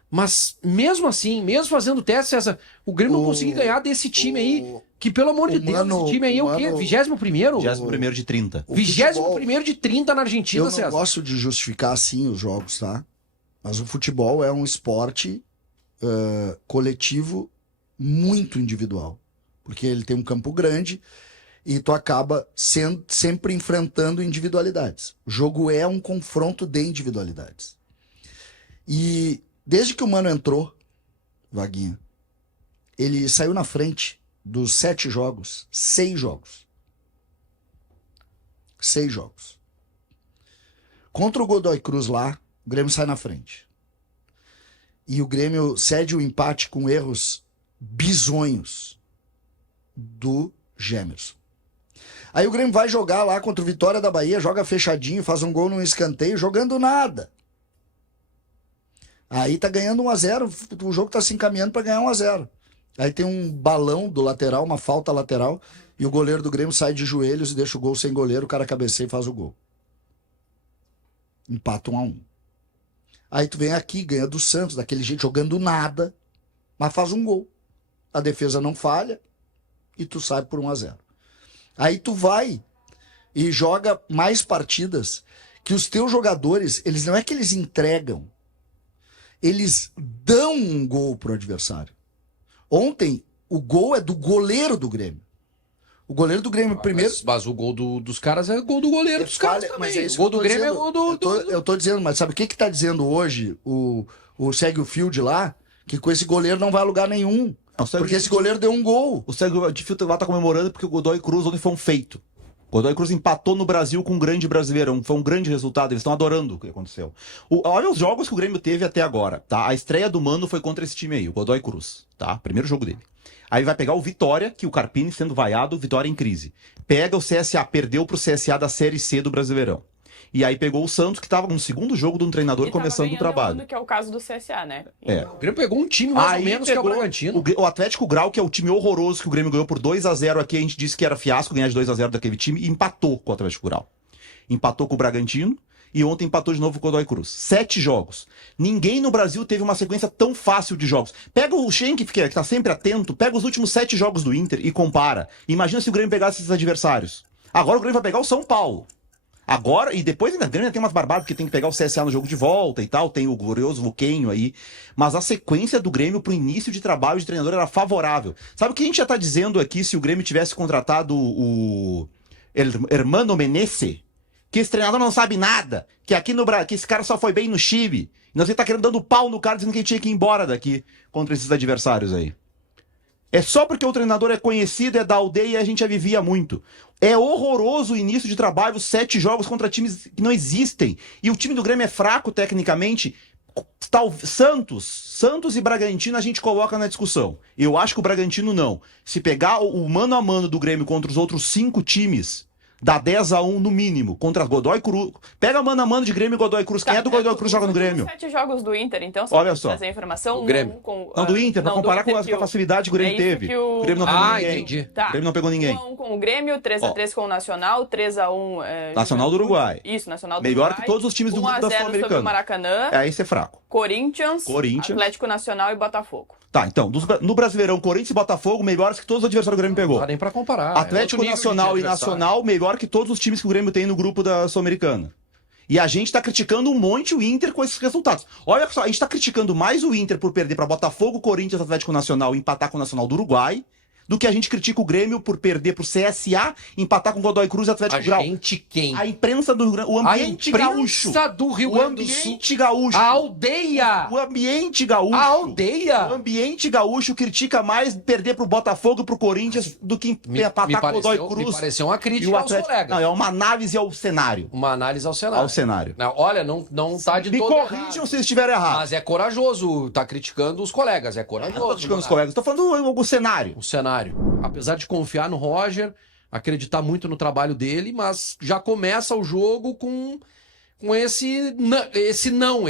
Mas mesmo assim, mesmo fazendo teste, o Grêmio não conseguiu ganhar desse time aí, que pelo amor de Deus, esse time aí é o quê? 21º? 21º de 30. 21º de 30 na Argentina, César. Eu não gosto de justificar assim os jogos, tá? Mas o futebol é um esporte coletivo muito individual. Porque ele tem um campo grande e tu acaba sempre enfrentando individualidades. O jogo é um confronto de individualidades. E desde que o Mano entrou, Vaguinha, ele saiu na frente dos 7 jogos, 6 jogos. 6 jogos. Contra o Godoy Cruz lá, o Grêmio sai na frente. E o Grêmio cede o empate com erros bizonhos do Gemerson. Aí o Grêmio vai jogar lá contra o Vitória da Bahia, joga fechadinho, faz um gol num escanteio, jogando nada. Aí tá ganhando 1-0, o jogo tá se encaminhando para ganhar 1-0. Aí tem um balão do lateral, uma falta lateral, e o goleiro do Grêmio sai de joelhos e deixa o gol sem goleiro, o cara cabeceia e faz o gol. Empata 1-1. Aí tu vem aqui, ganha do Santos, daquele jeito, jogando nada, mas faz um gol. A defesa não falha e tu sai por 1-0. Aí tu vai e joga mais partidas que os teus jogadores, eles não é que eles entregam, eles dão um gol pro adversário. Ontem, o gol é do goleiro do Grêmio. O goleiro do Grêmio primeiro... Mas o gol dos caras é gol do goleiro dos caras também. Mas é isso o gol que eu do tô Grêmio dizendo. é gol do... Eu tô dizendo, mas sabe o que tá dizendo hoje o Segue o Field lá? Que com esse goleiro não vai a lugar nenhum. Porque esse goleiro deu um gol. O Segue o Field lá tá comemorando porque o Godoy Cruz ontem foi um feito. Godoy Cruz empatou no Brasil com um grande brasileiro. Foi um grande resultado. Eles estão adorando o que aconteceu. Olha os jogos que o Grêmio teve até agora, tá? A estreia do Mano foi contra esse time aí, o Godoy Cruz, tá? Primeiro jogo dele. Aí vai pegar o Vitória, que o Carpini sendo vaiado, Vitória em crise. Pega o CSA, perdeu pro CSA da Série C do Brasileirão. E aí pegou o Santos, que tava no segundo jogo de um treinador começando o trabalho. Que é o caso do CSA, né? O Grêmio pegou um time mais ou menos que é o Bragantino. O Atlético Grau, que é o time horroroso que o Grêmio ganhou por 2-0 aqui, a gente disse que era fiasco ganhar de 2-0 daquele time, e empatou com o Atlético Grau. Empatou com o Bragantino, e ontem empatou de novo com o Godoy Cruz. 7 jogos. Ninguém no Brasil teve uma sequência tão fácil de jogos. Pega o Schenck, que tá sempre atento, pega os últimos 7 jogos do Inter e compara. Imagina se o Grêmio pegasse esses adversários. Agora o Grêmio vai pegar o São Paulo. Agora, e depois ainda o Grêmio tem umas barbadas, porque tem que pegar o CSA no jogo de volta e tal, tem o glorioso Luquenho aí. Mas a sequência do Grêmio pro início de trabalho de treinador era favorável. Sabe o que a gente já tá dizendo aqui se o Grêmio tivesse contratado o Hermano Menezes? Que esse treinador não sabe nada, que aqui no Brasil, que esse cara só foi bem no Chile. E nós tá querendo dando pau no cara, dizendo que ele tinha que ir embora daqui contra esses adversários aí. É só porque o treinador é conhecido, é da aldeia e a gente já vivia muito. É horroroso o início de trabalho, 7 jogos contra times que não existem. E o time do Grêmio é fraco tecnicamente. Santos e Bragantino a gente coloca na discussão. Eu acho que o Bragantino não. Se pegar o mano a mano do Grêmio contra os outros 5 times, dá 10-1 no mínimo, contra Godoy Cruz. Pega mano a mano de Grêmio e Godoy Cruz. Quem é do Godoy Cruz joga no Grêmio? 7 jogos do Inter, então, só olha só. trazer a informação. O Grêmio. Não, do Inter, pra comparar com a facilidade que o Grêmio teve. O Grêmio não pegou ninguém. Entendi. Tá. O Grêmio não pegou ninguém. 1-1 com o Grêmio, 3-3 com o Nacional, 3-1... Nacional do Uruguai. Isso, Nacional do Melhor Uruguai. que todos os times do mundo da 1-0 sobre o Sul-Americana. Maracanã. É, esse é fraco. Corinthians, Atlético Nacional e Botafogo. Tá, então, no Brasileirão, Corinthians e Botafogo, melhores que todos os adversários do Grêmio pegou. Não dá nem pra comparar. Atlético Nacional e Nacional, melhor que todos os times que o Grêmio tem no grupo da Sul-Americana. E a gente tá criticando um monte o Inter com esses resultados. Olha só, a gente tá criticando mais o Inter por perder pra Botafogo, Corinthians, Atlético Nacional e empatar com o Nacional do Uruguai, do que a gente critica o Grêmio por perder pro CSA, empatar com o Godoy Cruz e Atlético Grau. A gente quem? A imprensa do Rio Grande, o ambiente gaúcho. Do Rio Grande do Sul. O ambiente gaúcho. A aldeia. O ambiente gaúcho. A aldeia. O ambiente gaúcho critica mais perder pro Botafogo e pro Corinthians do que empatar com o Godoy Cruz. Me pareceu uma crítica aos colegas. Não, é uma análise ao cenário. Uma análise ao cenário. Ao cenário. Não, olha, não tá de todo errado. Me corrijam se eu estiver errado. Mas é corajoso, tá criticando os colegas, é corajoso. Não tô criticando os colegas, tô falando do cenário. O cenário. Apesar de confiar no Roger, acreditar muito no trabalho dele, mas já começa o jogo com esse senão,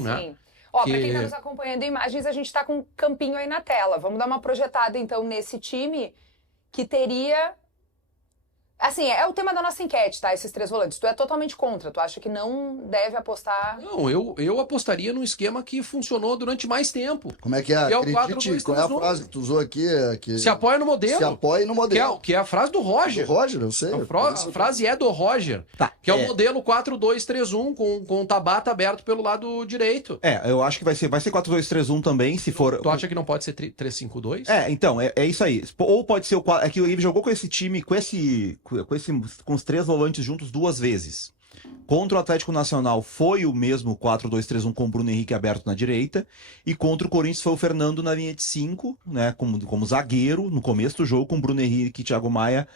né? Sim. Ó, pra quem tá nos acompanhando em imagens, a gente tá com um campinho aí na tela. Vamos dar uma projetada, então, nesse time que teria... Assim, é o tema da nossa enquete, tá? Esses 3 volantes. Tu é totalmente contra, tu acha que não deve apostar... Não, eu apostaria num esquema que funcionou durante mais tempo. Como é que é? Que é o Acredite, 4-2-3-1. qual é a frase que tu usou aqui? Se apoia no modelo. Se apoia no modelo. Que é a frase do Roger. Do Roger, eu sei. A frase é do Roger. Tá, que é o modelo 4-2-3-1, com o Tabata aberto pelo lado direito. Eu acho que vai ser 4-2-3-1 também, se for... Tu acha que não pode ser 3-5-2? Então, é isso aí. Ou pode ser o 4... É que ele jogou com esse time, com os 3 volantes juntos 2 vezes. Contra o Atlético Nacional foi o mesmo 4-2-3-1 com o Bruno Henrique aberto na direita. E contra o Corinthians foi o Fernando na linha de 5, né, como zagueiro, no começo do jogo, com o Bruno Henrique e Thiago Maia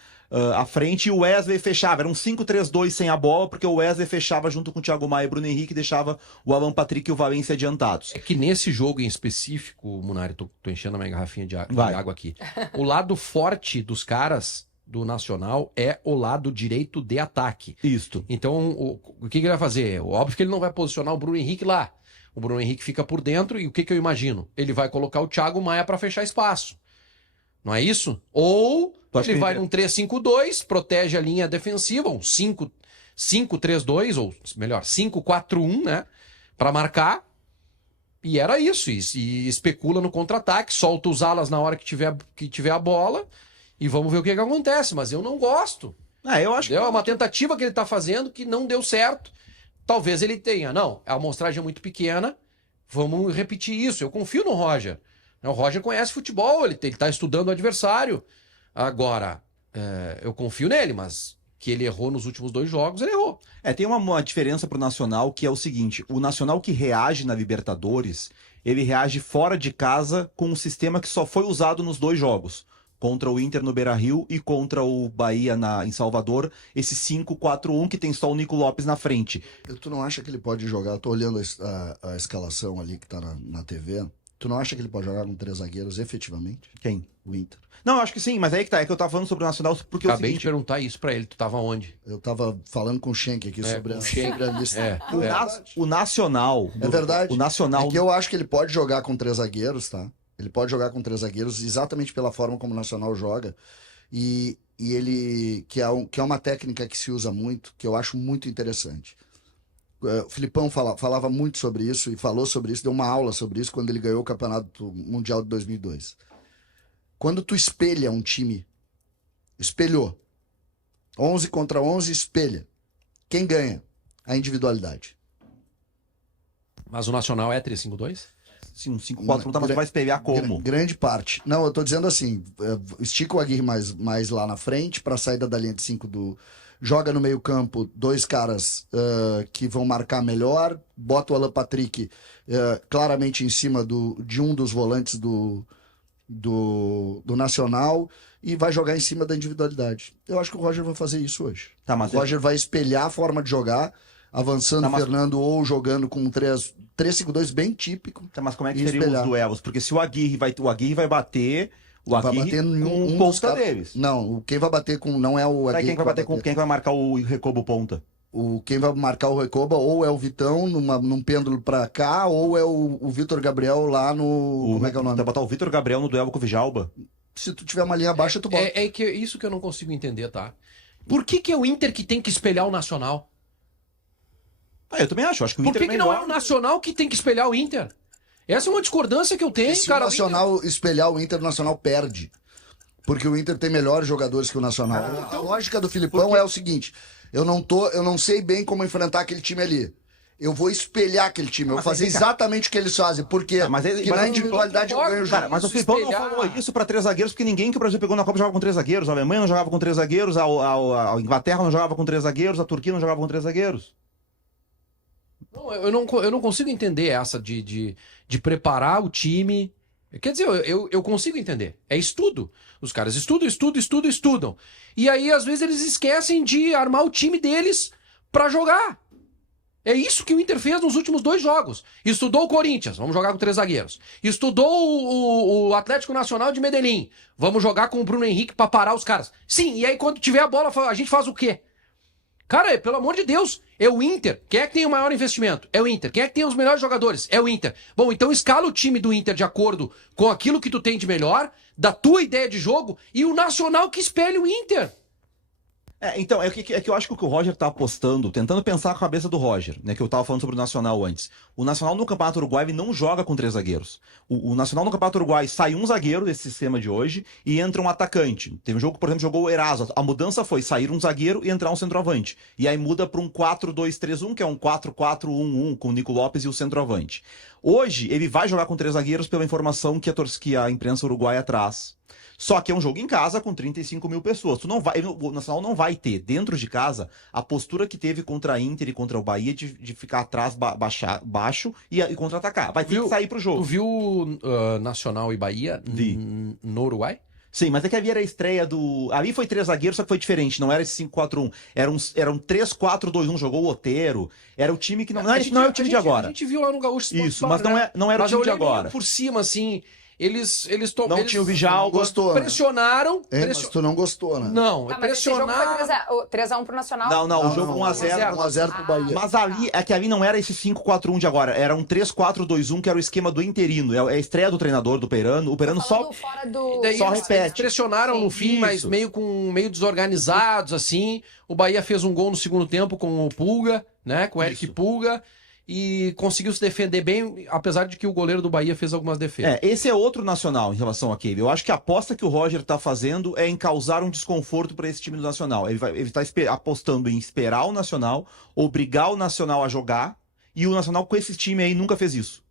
à frente. E o Wesley fechava. Era um 5-3-2 sem a bola, porque o Wesley fechava junto com o Thiago Maia e o Bruno Henrique e deixava o Alan Patrick e o Valência adiantados. É que nesse jogo em específico, Munari, tô enchendo a minha garrafinha de água aqui. O lado forte dos caras do Nacional é o lado direito de ataque. Isto. Então, o que ele vai fazer? Óbvio que ele não vai posicionar o Bruno Henrique lá. O Bruno Henrique fica por dentro e o que eu imagino? Ele vai colocar o Thiago Maia para fechar espaço. Não é isso? Ou ele vai num 3-5-2, protege a linha defensiva, um 5-3-2, ou melhor, 5-4-1, né? Para marcar. E era isso. E especula no contra-ataque, solta os alas na hora que tiver a bola. E vamos ver o que acontece, mas eu não gosto. Eu acho que é uma tentativa que ele tá fazendo que não deu certo. Talvez ele tenha. Não, a amostragem é muito pequena, vamos repetir isso. Eu confio no Roger. O Roger conhece futebol, ele tá estudando o adversário. Agora, eu confio nele, mas que ele errou nos últimos 2 jogos, ele errou. Tem uma diferença pro Nacional, que é o seguinte: o Nacional que reage na Libertadores, ele reage fora de casa com um sistema que só foi usado nos 2 jogos. Contra o Inter no Beira-Rio e contra o Bahia em Salvador, esse 5-4-1 que tem só o Nico Lopes na frente. Tu não acha que ele pode jogar? Eu tô olhando a escalação ali que tá na TV. Tu não acha que ele pode jogar com 3 zagueiros efetivamente? Quem? O Inter. Não, eu acho que sim, mas aí que tá. É que eu tava falando sobre o Nacional porque é o Acabei de seguinte... perguntar isso pra ele. Tu tava onde? Eu tava falando com o Schenck aqui sobre, com o sobre a lista. O Nacional... É verdade. O Nacional... É que eu acho que ele pode jogar com 3 zagueiros, tá? Ele pode jogar com 3 zagueiros exatamente pela forma como o Nacional joga. E ele... Que é uma técnica que se usa muito, que eu acho muito interessante. O Filipão falava muito sobre isso e falou sobre isso, deu uma aula sobre isso quando ele ganhou o Campeonato Mundial de 2002. Quando tu espelha um time, espelhou, 11 contra 11, espelha. Quem ganha? A individualidade. Mas o Nacional é 3-5-2? Sim, um 5-4 não tá, mas tu vai espelhar como? Grande parte. Não, eu tô dizendo assim, estica o Aguirre mais lá na frente para a saída da linha de 5 joga no meio campo 2 caras que vão marcar melhor, bota o Alan Patrick claramente em cima de um dos volantes do Nacional e vai jogar em cima da individualidade. Eu acho que o Roger vai fazer isso hoje. Tá, mas o Roger vai espelhar a forma de jogar, avançando o Fernando ou jogando com 3-5-2 bem típico. Tá, mas como é que seriam os duelos? Porque se o Aguirre vai bater... O Aguirre vai bater com um ponta deles. Não, quem vai bater com... Não é o Aguirre. Quem vai bater com quem vai marcar o Recobo ponta? Quem vai marcar o Recoba ou é o Vitão num pêndulo pra cá, ou é o Vitor Gabriel lá no... como é que é o nome? Vai botar o Vitor Gabriel no duelo com o Vijalba? Se tu tiver uma linha baixa, tu bota. É que isso que eu não consigo entender, tá? Por que é o Inter que tem que espelhar o Nacional? Eu também acho que o Inter Por que não é o Nacional que tem que espelhar o Inter? Essa é uma discordância que eu tenho, se cara. Se o Nacional espelhar o Inter Nacional perde. Porque o Inter tem melhores jogadores que o Nacional. A lógica do Filipão é o seguinte: eu não sei bem como enfrentar aquele time ali. Eu vou espelhar aquele time, eu vou fazer exatamente o que eles fazem. Porque na individualidade eu ganho o jogo. Mas o Filipão não falou isso pra 3 zagueiros, porque ninguém que o Brasil pegou na Copa jogava com 3 zagueiros. A Alemanha não jogava com 3 zagueiros, a Inglaterra não jogava com 3 zagueiros, a Turquia não jogava com 3 zagueiros. Não, eu não consigo entender essa de preparar o time. Quer dizer, eu consigo entender. É estudo. Os caras estudam. E aí, às vezes, eles esquecem de armar o time deles pra jogar. É isso que o Inter fez nos últimos 2 jogos. Estudou o Corinthians, vamos jogar com 3 zagueiros. Estudou o Atlético Nacional de Medellín, vamos jogar com o Bruno Henrique pra parar os caras. Sim, e aí quando tiver a bola, a gente faz o quê? Cara, pelo amor de Deus, é o Inter. Quem é que tem o maior investimento? É o Inter. Quem é que tem os melhores jogadores? É o Inter. Bom, então escala o time do Inter de acordo com aquilo que tu tem de melhor, da tua ideia de jogo, e o Nacional que espelhe o Inter. Então, é que eu acho que o Roger tá apostando, tentando pensar a cabeça do Roger, né? Que eu tava falando sobre o Nacional antes. O Nacional no Campeonato Uruguai não joga com 3 zagueiros. O Nacional no Campeonato Uruguai sai um zagueiro desse sistema de hoje e entra um atacante. Teve um jogo, por exemplo, jogou o Eraso. A mudança foi sair um zagueiro e entrar um centroavante. E aí muda para um 4-2-3-1, que é um 4-4-1-1 com o Nico Lopes e o centroavante. Hoje, ele vai jogar com 3 zagueiros pela informação que a imprensa uruguaia traz. Só que é um jogo em casa com 35 mil pessoas. O Nacional não vai ter, dentro de casa, a postura que teve contra a Inter e contra o Bahia de ficar atrás, baixo e contra-atacar. Vai ter que sair pro jogo. Tu viu Nacional e Bahia no Uruguai? Sim, mas é que ali era a estreia do... Ali foi 3 zagueiros, só que foi diferente. Não era esse 5-4-1. Era um 3-4-2-1. Jogou o Otero. Era o time que... Não é o time de agora. A gente viu lá no Gaúcho. Isso, mas não era o time de agora. Por cima, assim... Eles não tinha o Vijalba. Gostou, pressionaram. Mas tu não gostou, né? Não, pressionaram. Mas esse jogo foi 3x1 pro Nacional. Não, o jogo 1x0 pro Bahia. Mas ali, é que ali não era esse 5-4-1 de agora. Era um 3-4-2-1, que era o esquema do interino. É a estreia do treinador, do Perano. O Perano só repete. Eles pressionaram no fim, mas meio desorganizados, assim. O Bahia fez um gol no segundo tempo com o Pulga, né? Com o Eric Pulga. E conseguiu se defender bem, apesar de que o goleiro do Bahia fez algumas defesas. Esse é outro Nacional em relação àquele. Eu acho que a aposta que o Roger tá fazendo é em causar um desconforto para esse time do Nacional. Ele tá apostando em esperar o Nacional, obrigar o Nacional a jogar, e o Nacional com esse time aí nunca fez isso.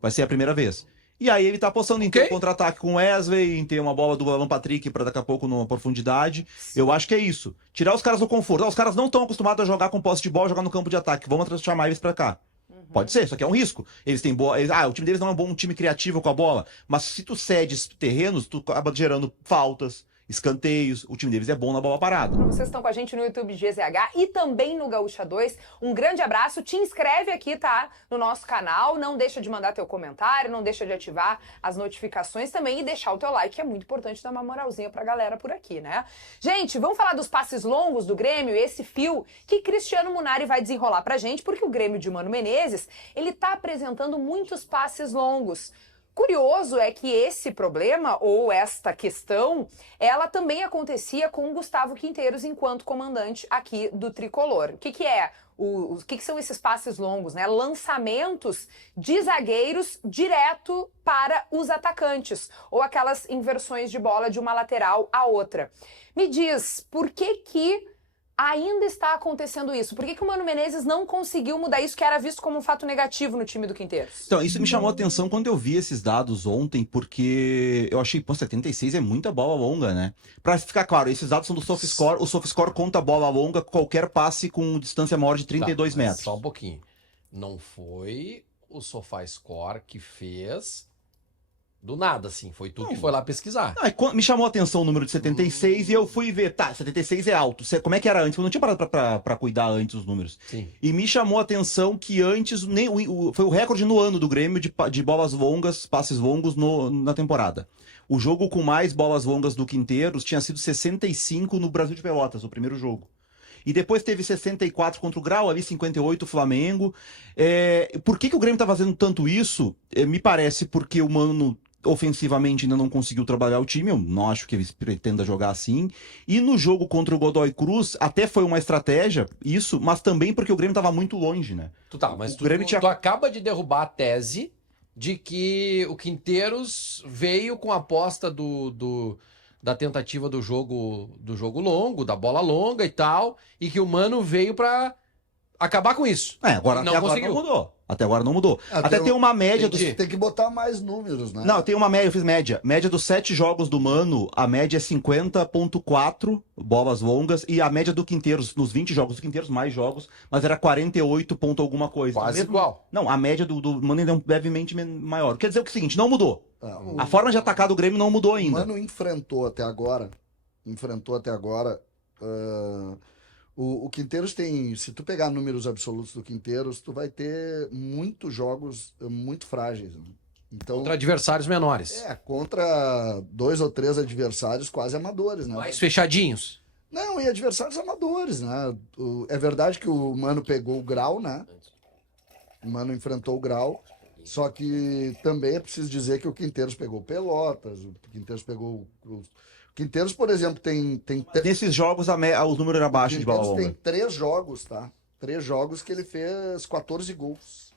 Vai ser a primeira vez. E aí ele tá apostando em ter um contra-ataque com o Wesley, em ter uma bola do Alan Patrick para daqui a pouco numa profundidade. Eu acho que é isso. Tirar os caras do conforto. Os caras não estão acostumados a jogar com posse de bola, jogar no campo de ataque. Vamos chamar eles para cá. Pode ser, só que é um risco. Eles têm boa. O time deles não é um bom time criativo com a bola. Mas se tu cedes terrenos, tu acaba gerando faltas, escanteios. O time deles é bom na bola parada. Vocês estão com a gente no YouTube GZH e também no Gaúcha 2. Um grande abraço. Te inscreve aqui, tá? No nosso canal. Não deixa de mandar teu comentário, não deixa de ativar as notificações também e deixar o teu like, que é muito importante dar uma moralzinha pra galera por aqui, né? Gente, vamos falar dos passes longos do Grêmio, esse fio que Cristiano Munari vai desenrolar pra gente, porque o Grêmio de Mano Menezes, ele tá apresentando muitos passes longos. Curioso é que esse problema, ou esta questão, ela também acontecia com o Gustavo Quinteiros enquanto comandante aqui do Tricolor. O que é? O que são esses passes longos, né? Lançamentos de zagueiros direto para os atacantes, ou aquelas inversões de bola de uma lateral à outra. Me diz, por que ainda está acontecendo isso? Por que o Mano Menezes não conseguiu mudar isso, que era visto como um fato negativo no time do Quinteiros? Então, isso me chamou a atenção quando eu vi esses dados ontem, porque eu achei, 76 é muita bola longa, né? Pra ficar claro, esses dados são do SofaScore, o SofaScore conta bola longa, qualquer passe com distância maior de 32 metros. Só um pouquinho. Não foi o SofaScore que fez do nada, assim. Foi tu que foi lá pesquisar. Me chamou a atenção o número de 76 e eu fui ver, 76 é alto. Como é que era antes? Eu não tinha parado pra cuidar antes os números. Sim. E me chamou a atenção que antes, foi o recorde no ano do Grêmio de bolas longas, passes longos na temporada. O jogo com mais bolas longas do Quinteiros tinha sido 65 no Brasil de Pelotas, o primeiro jogo. E depois teve 64 contra o Grau, ali 58 o Flamengo. Por que o Grêmio tá fazendo tanto isso? Me parece porque o Mano ofensivamente ainda não conseguiu trabalhar o time, eu não acho que ele pretenda jogar assim. E no jogo contra o Godoy Cruz, até foi uma estratégia, isso, mas também porque o Grêmio estava muito longe, né? Mas tu acaba de derrubar a tese de que o Quinteiros veio com a aposta da tentativa do jogo longo, da bola longa e tal, e que o Mano veio pra acabar com isso. Agora não mudou. Até agora não mudou. Até tem uma média Tem que botar mais números, né? Não, tem uma média, eu fiz média. Média dos 7 jogos do Mano, a média é 50,4 bolas longas, e a média do Quinteiros, nos 20 jogos do Quinteiros, mais jogos, mas era 48 ponto alguma coisa. Quase igual. Não, a média do Mano ainda é levemente maior. Quer dizer o seguinte, não mudou. A forma de atacar do Grêmio não mudou ainda. O Mano enfrentou até agora, o Quinteiros tem, se tu pegar números absolutos do Quinteiros, tu vai ter muitos jogos muito frágeis, né? Então, contra adversários menores. Contra 2 ou 3 adversários quase amadores, né? Mais fechadinhos. Não, e adversários amadores, né? É verdade que o Mano pegou o Grau, né? O Mano enfrentou o Grau, só que também é preciso dizer que o Quinteiros pegou Pelotas, o Quinteiros pegou... Quinteiros, por exemplo, tem... Nesses jogos, os números eram abaixo de bola longa. Tem 3 jogos, tá? 3 jogos que ele fez 14 gols.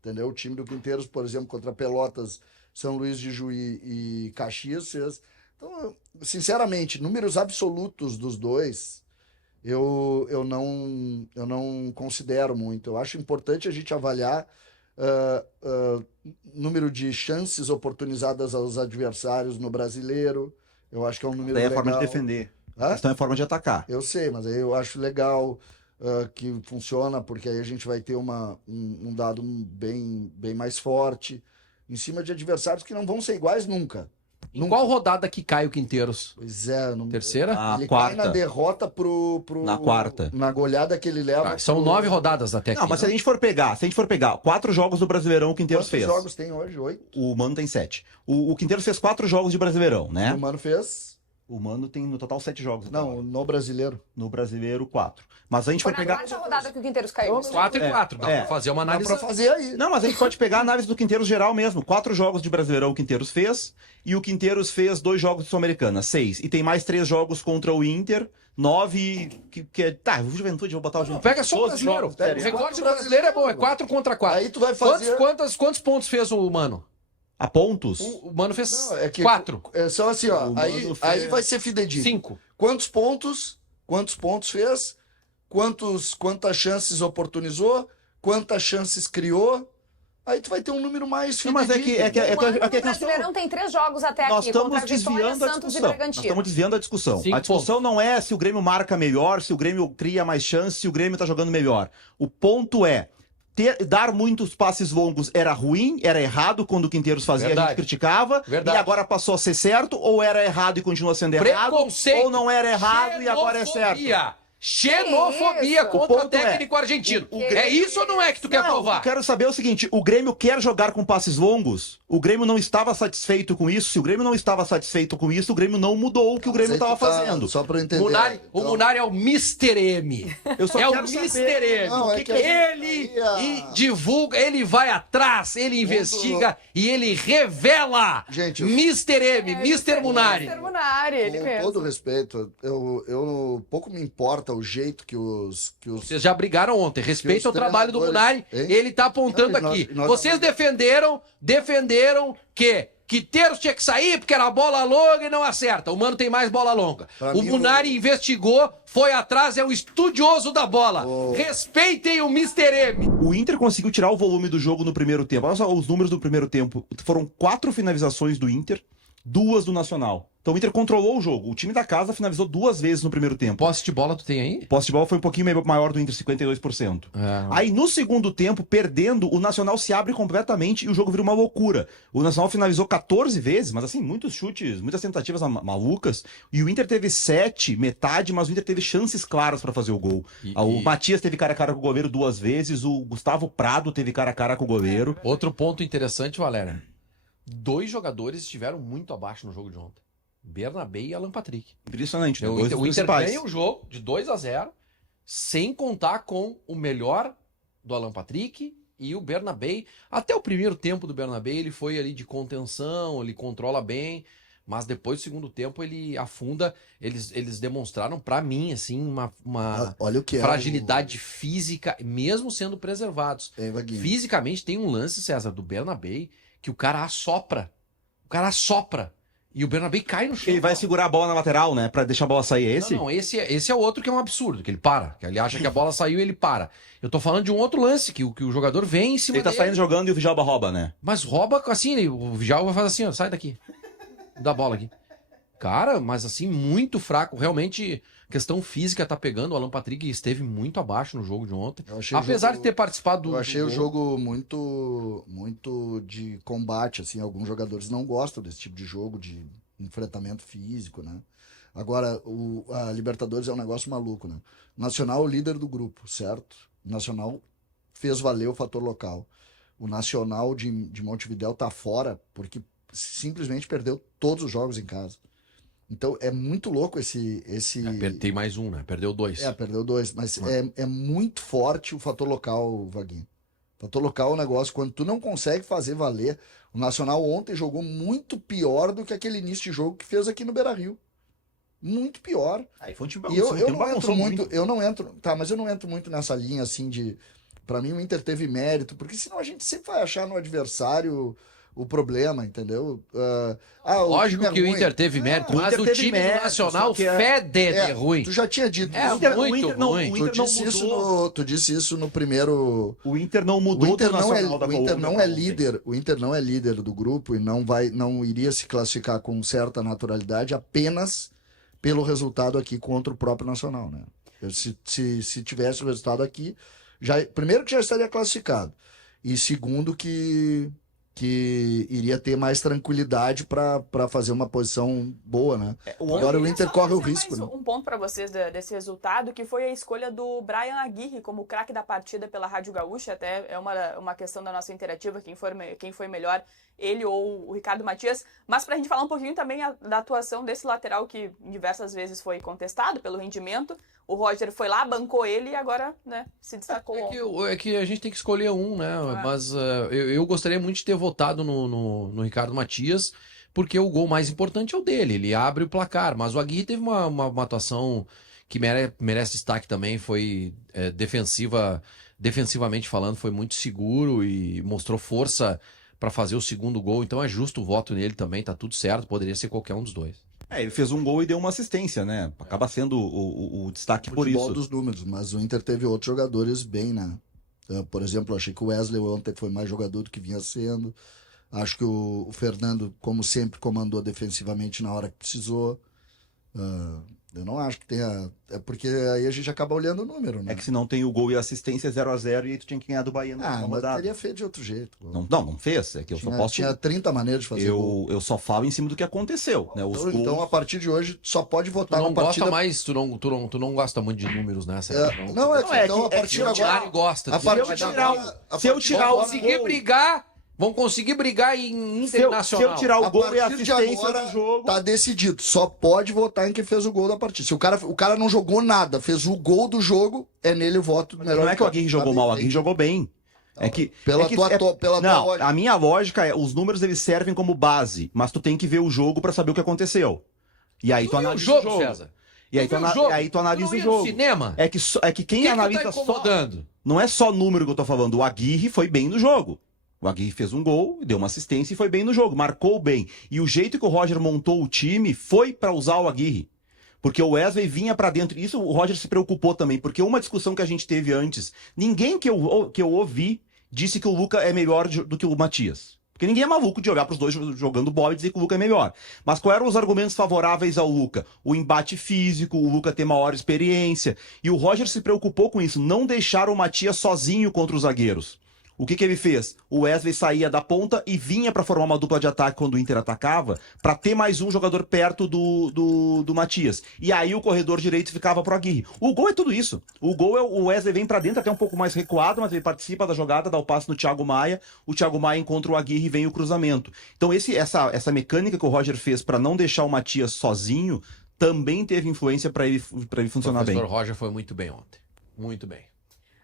Entendeu? O time do Quinteiros, por exemplo, contra Pelotas, São Luís de Juí e Caxias fez. Então, sinceramente, números absolutos dos dois, eu não considero muito. Eu acho importante a gente avaliar número de chances oportunizadas aos adversários no Brasileiro. Eu acho que é um número legal. É a forma de defender. A questão é a forma de atacar. Eu sei, mas aí eu acho legal que funciona, porque aí a gente vai ter um dado bem mais forte em cima de adversários que não vão ser iguais nunca. Em qual rodada que cai o Quinteiros? Pois é. Terceira? Ele quarta. cai na derrota Na quarta. Na goleada que ele leva. São 9 rodadas até aqui. Não, mas se a gente for pegar 4 jogos do Brasileirão, o Quinteiros fez. Quantos jogos tem hoje? 8? O Mano tem 7. O Quinteiros fez 4 jogos de Brasileirão, né? O Mano fez? O Mano tem no total 7 jogos. Não, no Brasileiro. No Brasileiro, 4. Mas a gente Foi for na pegar... quarta rodada que o Quinteiros caiu. 4 e 4. Dá pra fazer uma análise. Dá pra fazer aí. Não, mas a gente pode pegar a análise do Quinteiros geral mesmo. 4 jogos de Brasileirão o Quinteiros fez, e o Quinteiros fez 2 jogos de Sul-Americana, 6. E tem mais 3 jogos contra o Inter, 9, que é... Tá, o Juventude, vou botar o Juventude. Pega só o brasileiro. O recorde brasileiro é bom, é 4 contra 4. Aí tu vai fazer... Quantos pontos fez o Mano? A pontos? O Mano fez 4. São assim, ó. Aí vai ser fidedigno. 5. Quantos pontos fez? Quantas chances oportunizou? Quantas chances criou? Aí tu vai ter um número mais fidedigno. Não, mas O Brasileirão tem 3 jogos até aqui. Nós estamos desviando a discussão. Nós estamos desviando a discussão. A discussão não é se o Grêmio marca melhor, se o Grêmio cria mais chance, se o Grêmio tá jogando melhor. O ponto é, dar muitos passes longos era ruim, era errado quando o Quinteiros fazia, a Verdade. gente criticava, Verdade. e agora passou a ser certo, ou era errado e continua sendo errado, Preconceito. ou não era errado e agora é certo. Xenofobia isso? contra O ponto o técnico argentino. É isso ou não é que tu quer Não, provar? eu quero saber o seguinte, o Grêmio quer jogar com passes longos, o Grêmio não estava satisfeito com isso, se o Grêmio não estava satisfeito com isso, o Grêmio não mudou o que o Grêmio Mas aí estava tu tá- fazendo. Só pra eu entender. Munari, o Então, Munari é o Mr. M. Eu só É o quero Mr. saber. M. Não, é que a Ele gente- aí, e divulga, ele vai atrás, ele investiga e ele revela. Gente, Mr. M, Mr. Munari. Mr. Munari, ele Com mesmo. todo respeito, eu pouco me importa o jeito que os Vocês já brigaram ontem. Respeita o trabalho do treinadores, Munari. hein? Ele tá apontando Não, e nós- aqui. e nós- Vocês defenderam que Quinteiros tinha que sair porque era bola longa e não acerta. O Mano tem mais bola longa. Pra O mim, Munari investigou, foi atrás, é o estudioso da bola. Respeitem o Mr. M. O Inter conseguiu tirar o volume do jogo no primeiro tempo. Olha só os números do primeiro tempo. Foram 4 finalizações do Inter, 2 do Nacional. Então o Inter controlou o jogo. O time da casa finalizou 2 vezes no primeiro tempo. Posse de bola tu tem aí? O posse de bola foi um pouquinho maior do Inter, 52%. Aí no segundo tempo, perdendo, o Nacional se abre completamente e o jogo vira uma loucura. O Nacional finalizou 14 vezes, mas assim, muitos chutes, muitas tentativas malucas. E o Inter teve 7, metade, mas o Inter teve chances claras pra fazer o gol. O Matias teve cara a cara com o goleiro 2 vezes, o Gustavo Prado teve cara a cara com o goleiro. Outro ponto interessante, Valéria. 2 jogadores estiveram muito abaixo no jogo de ontem. Bernabé e Alan Patrick. Impressionante. né? O Dois Inter, dos o Inter principais. ganha o jogo de 2-0, sem contar com o melhor do Alan Patrick e o Bernabé. Até o primeiro tempo do Bernabé ele foi ali de contenção, ele controla bem, mas depois do segundo tempo ele afunda. Eles demonstraram pra mim assim uma Olha o que é fragilidade física, mesmo sendo preservados. Hein, Vaguinho? Fisicamente tem um lance, César, do Bernabé que o cara assopra. O cara assopra. E o Bernabé cai no chão. Ele vai segurar a bola na lateral, né? Pra deixar a bola sair. É esse? Não, esse é outro que é um absurdo, que ele para. Que ele acha que a bola saiu e ele para. Eu tô falando de um outro lance, que o jogador vem em cima Ele tá dele. saindo jogando e o Vijalba rouba, né? Mas rouba assim, o Vijalba faz assim, ó, sai daqui. Dá a bola aqui. Cara, mas assim, muito fraco. Realmente, questão física tá pegando. O Alan Patrick esteve muito abaixo no jogo de ontem. Eu achei o Apesar jogo- de ter participado do Eu achei do o gol. jogo muito de combate, assim, alguns jogadores não gostam desse tipo de jogo, de enfrentamento físico, né? Agora, a Libertadores é um negócio maluco, né? O Nacional é o líder do grupo, certo? O Nacional fez valer o fator local. O Nacional de Montevidéu tá fora porque simplesmente perdeu todos os jogos em casa. Então, é muito louco esse... Tem mais um, né? Perdeu 2. Perdeu 2, mas é muito forte o fator local, Vaguinho. O fator local é um negócio, quando tu não consegue fazer valer. O Nacional ontem jogou muito pior do que aquele início de jogo que fez aqui no Beira-Rio. Muito pior. Aí foi um time E eu bagunçou, não bagunçou entro muito, eu não entro, tá, mas eu não entro muito nessa linha assim de, pra mim o Inter teve mérito, porque senão a gente sempre vai achar no adversário o problema, entendeu? O Lógico time é que o ruim. Inter teve mérito, o mas Inter o teve time mérito, do Nacional só que fede de ruim. Tu já tinha dito É isso. muito o Inter não- ruim. o Tu Inter não disse, isso mudou. tu disse isso no primeiro. O Inter não O mudou Inter do não é, Nacional da o Inter Colômbia não pra é ontem. líder. O Inter não é líder do grupo e não iria se classificar com certa naturalidade apenas pelo resultado aqui contra o próprio Nacional, né? Se tivesse o resultado aqui, primeiro que já estaria classificado e segundo que iria ter mais tranquilidade para fazer uma posição boa, né? Agora o Inter corre o risco, mais né? um ponto para vocês desse resultado, que foi a escolha do Brian Aguirre como craque da partida pela Rádio Gaúcha. Até é uma questão da nossa interativa, quem foi melhor, ele ou o Ricardo Matias. Mas para a gente falar um pouquinho também da atuação desse lateral que diversas vezes foi contestado pelo rendimento. O Roger foi lá, bancou ele e agora, né, se destacou. É que a gente tem que escolher um, né? Mas eu gostaria muito de ter votado no Ricardo Matias, porque o gol mais importante é o dele, ele abre o placar. Mas o Aguirre teve uma atuação que merece destaque também, foi defensivamente falando, foi muito seguro e mostrou força para fazer o segundo gol. Então é justo o voto nele também, tá tudo certo, poderia ser qualquer um dos dois. Ele fez um gol e deu uma assistência, né? Acaba sendo o destaque por Futebol isso. dos números, mas o Inter teve outros jogadores bem, né? Por exemplo, eu achei que o Wesley ontem foi mais jogador do que vinha sendo. Acho que o Fernando, como sempre, comandou defensivamente na hora que precisou. Eu não acho que tenha... É porque aí a gente acaba olhando o número, né? É que se não tem o gol e a assistência 0-0 e aí tu tinha que ganhar do Bahia na mas rodada. teria feito de outro jeito. Não fez. É que eu só posso... Tinha 30 maneiras de fazer gol. Eu só falo em cima do que aconteceu, né? Os gols... Então, a partir de hoje, só pode Tu votar não na partida... gosta mais, tu não gosta muito de números, né? Sérgio? Então, a partir O de agora... Thiago gosta. A partir de Se eu tirar o conseguir brigar, vão conseguir brigar em Se eu internacional. tirar o A gol e a partir de assistência agora, do jogo... tá decidido. Só pode votar em quem fez o gol da partida. Se o cara não jogou nada, fez o gol do jogo, é nele o voto. Não é que o Aguirre jogou mal, o Aguirre jogou bem. Pela tua não, lógica. a minha lógica é, os números eles servem como base, mas tu tem que ver o jogo pra saber o que aconteceu. E aí tu analisa o jogo. César. E aí tu analisa o jogo. Cinema. É que quem analisa tá só... incomodando? Não é só número que eu tô falando, o Aguirre foi bem no jogo. O Aguirre fez um gol, deu uma assistência e foi bem no jogo, marcou bem. E o jeito que o Roger montou o time foi pra usar o Aguirre. Porque o Wesley vinha pra dentro. Isso o Roger se preocupou também, porque uma discussão que a gente teve antes, ninguém que eu ouvi disse que o Luca é melhor do que o Matias. Porque ninguém é maluco de olhar pros dois jogando bola e dizer que o Luca é melhor. Mas quais eram os argumentos favoráveis ao Luca? O embate físico, o Luca ter maior experiência. E o Roger se preocupou com isso, não deixar o Matias sozinho contra os zagueiros. O que ele fez? O Wesley saía da ponta e vinha para formar uma dupla de ataque quando o Inter atacava, para ter mais um jogador perto do Matias. E aí o corredor direito ficava pro Aguirre. O gol é tudo isso. O gol é o Wesley vem para dentro até um pouco mais recuado, mas ele participa da jogada, dá o passe no Thiago Maia. O Thiago Maia encontra o Aguirre e vem o cruzamento. Então essa mecânica que o Roger fez para não deixar o Matias sozinho também teve influência para ele funcionar bem. O professor Roger foi muito bem ontem. Muito bem.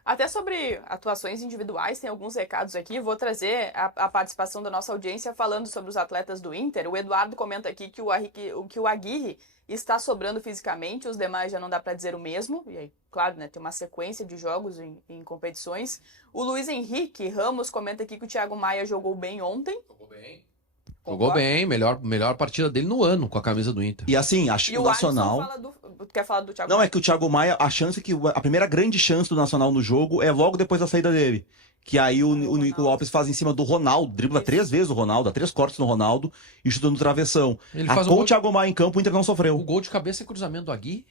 Até sobre atuações individuais, tem alguns recados aqui. Vou trazer a participação da nossa audiência falando sobre os atletas do Inter. O Eduardo comenta aqui que o Aguirre está sobrando fisicamente, os demais já não dá para dizer o mesmo. E aí, claro, né, tem uma sequência de jogos em competições. O Luiz Henrique Ramos comenta aqui que o Thiago Maia jogou bem ontem. Jogou bem. Jogou bem, melhor partida dele no ano com a camisa do Inter. E assim, acho que o Nacional... Quer falar do Thiago Não, Maia? é que o Thiago Maia, a primeira grande chance do Nacional no jogo é logo depois da saída dele. Que aí o Nico Lopes faz em cima do Ronaldo, dribla 3 vezes o Ronaldo, dá 3 cortes no Ronaldo e chuta no travessão. Com o Thiago Maia em campo, o Inter não sofreu. O gol de cabeça é cruzamento do Aguirre?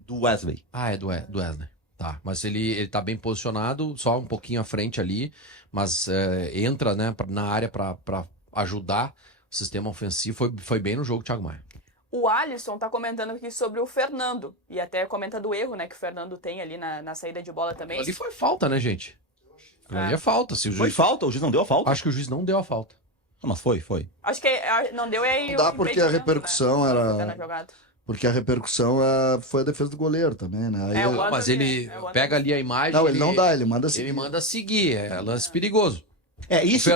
Do Wesley. Ah, é do Wesley. Tá, mas ele tá bem posicionado, só um pouquinho à frente ali, mas entra, né, na área para ajudar o sistema ofensivo. Foi bem no jogo, Thiago Maia. O Alisson tá comentando aqui sobre o Fernando. E até comenta do erro, né, que o Fernando tem ali na saída de bola também. Ali foi falta, né, gente? Ali é falta. Se o juiz... Foi falta? O juiz não deu a falta? Acho que o juiz não deu a falta. Não, mas foi. Acho que não deu e aí... Não dá porque a repercussão era... Porque a repercussão foi a defesa do goleiro também, né? Aí mas ele pega ali a imagem... Não, ele não dá, ele manda seguir. Ele manda seguir, é lance perigoso.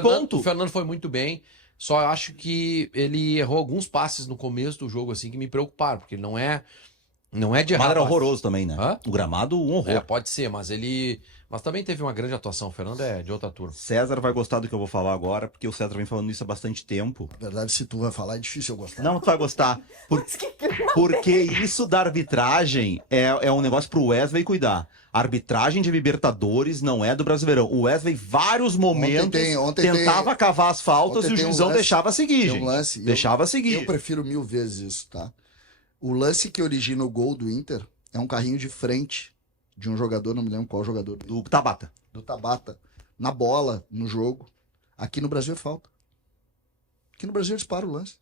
Ponto... O Fernando foi muito bem. Só acho que ele errou alguns passes no começo do jogo, assim, que me preocuparam, porque não é de errar. Mas era horroroso também, né? Hã? O gramado, um horror. Pode ser, mas também teve uma grande atuação. O Fernando é de outra turma. César vai gostar do que eu vou falar agora, porque o César vem falando isso há bastante tempo. Na verdade, se tu vai falar, é difícil eu gostar. Não, tu vai gostar. Porque isso da arbitragem é um negócio pro Wesley cuidar. A arbitragem de Libertadores não é do Brasileirão. O Wesley, vários momentos, tentava cavar as faltas e o juizão deixava seguir, gente. Deixava seguir. Eu prefiro 1000 vezes isso, tá? O lance que origina o gol do Inter é um carrinho de frente de um jogador, não me lembro qual jogador. Do Tabata. Do Tabata. Na bola, no jogo. Aqui no Brasil é falta. Aqui no Brasil eles param o lance.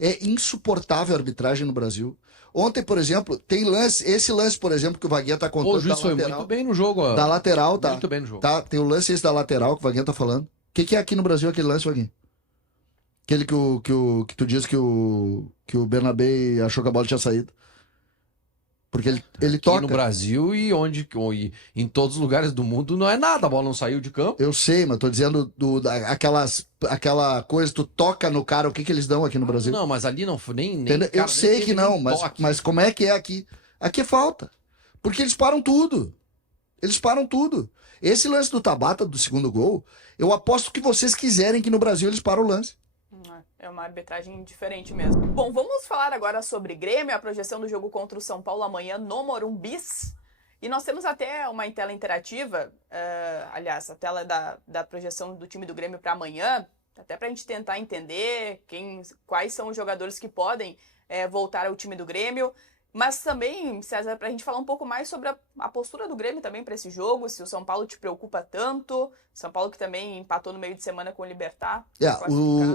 É insuportável a arbitragem no Brasil. Ontem, por exemplo, tem esse lance, por exemplo, que o Vaguinha tá contando. O juiz foi muito bem no jogo. Da lateral, tá? Muito bem no jogo. Tá, tem o lance esse da lateral que o Vaguinha tá falando. O que é aqui no Brasil aquele lance, Vaguinha? Aquele que tu diz que o Bernabé achou que a bola tinha saído. Porque ele toca. Aqui no Brasil e em todos os lugares do mundo não é nada, a bola não saiu de campo. Eu sei, mas tô dizendo aquela coisa, tu toca no cara, o que eles dão aqui no Brasil? Não, mas ali não foi nem cara, eu sei que não, mas como é que é aqui? Aqui é falta. Porque eles param tudo. Eles param tudo. Esse lance do Tabata, do segundo gol, eu aposto que vocês quiserem que no Brasil eles param o lance. É uma arbitragem diferente mesmo. Bom, vamos falar agora sobre Grêmio, a projeção do jogo contra o São Paulo amanhã no Morumbi. E nós temos até uma tela interativa, aliás, a tela da projeção do time do Grêmio para amanhã, até para a gente tentar entender quais são os jogadores que podem voltar ao time do Grêmio. Mas também, César, pra gente falar um pouco mais sobre a postura do Grêmio também para esse jogo, se o São Paulo te preocupa tanto, São Paulo que também empatou no meio de semana com o Libertad.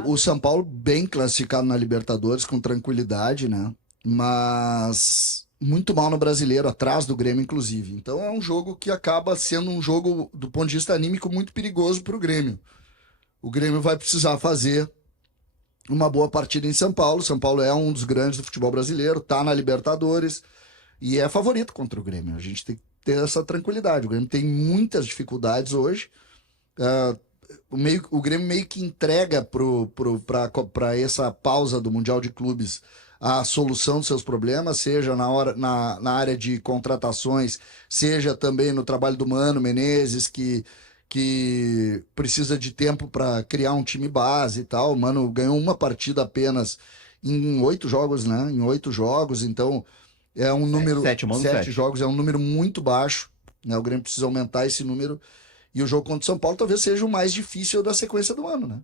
O São Paulo bem classificado na Libertadores, com tranquilidade, né? Mas muito mal no Brasileiro, atrás do Grêmio, inclusive. Então é um jogo que acaba sendo um jogo, do ponto de vista anímico, muito perigoso para o Grêmio. O Grêmio vai precisar fazer uma boa partida em São Paulo. São Paulo é um dos grandes do futebol brasileiro, tá na Libertadores e é favorito contra o Grêmio. A gente tem que ter essa tranquilidade. O Grêmio tem muitas dificuldades hoje. O Grêmio meio que entrega para essa pausa do Mundial de Clubes a solução dos seus problemas, seja na área de contratações, seja também no trabalho do Mano Menezes, que precisa de tempo para criar um time base e tal. O Mano ganhou uma partida apenas em 8 jogos, né? Em 8 jogos, então é um número... 7 jogos, é um número muito baixo, né? O Grêmio precisa aumentar esse número. E o jogo contra o São Paulo talvez seja o mais difícil da sequência do ano, né?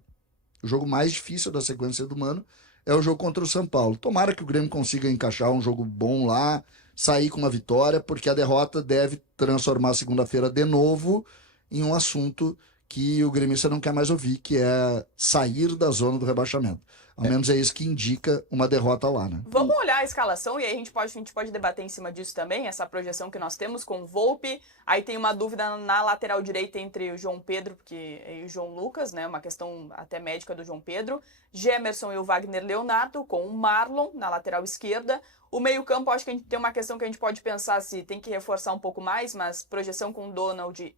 O jogo mais difícil da sequência do ano é o jogo contra o São Paulo. Tomara que o Grêmio consiga encaixar um jogo bom lá, sair com uma vitória, porque a derrota deve transformar segunda-feira de novo em um assunto que o gremista não quer mais ouvir, que é sair da zona do rebaixamento. Ao menos é isso que indica uma derrota lá, né? Vamos olhar a escalação e aí a gente pode debater em cima disso também, essa projeção que nós temos com o Volpi. Aí tem uma dúvida na lateral direita entre o João Pedro e o João Lucas, né? Uma questão até médica do João Pedro. Gemerson e o Wagner Leonardo, com o Marlon na lateral esquerda. O meio-campo, acho que a gente tem uma questão que a gente pode pensar se tem que reforçar um pouco mais, mas projeção com Donald.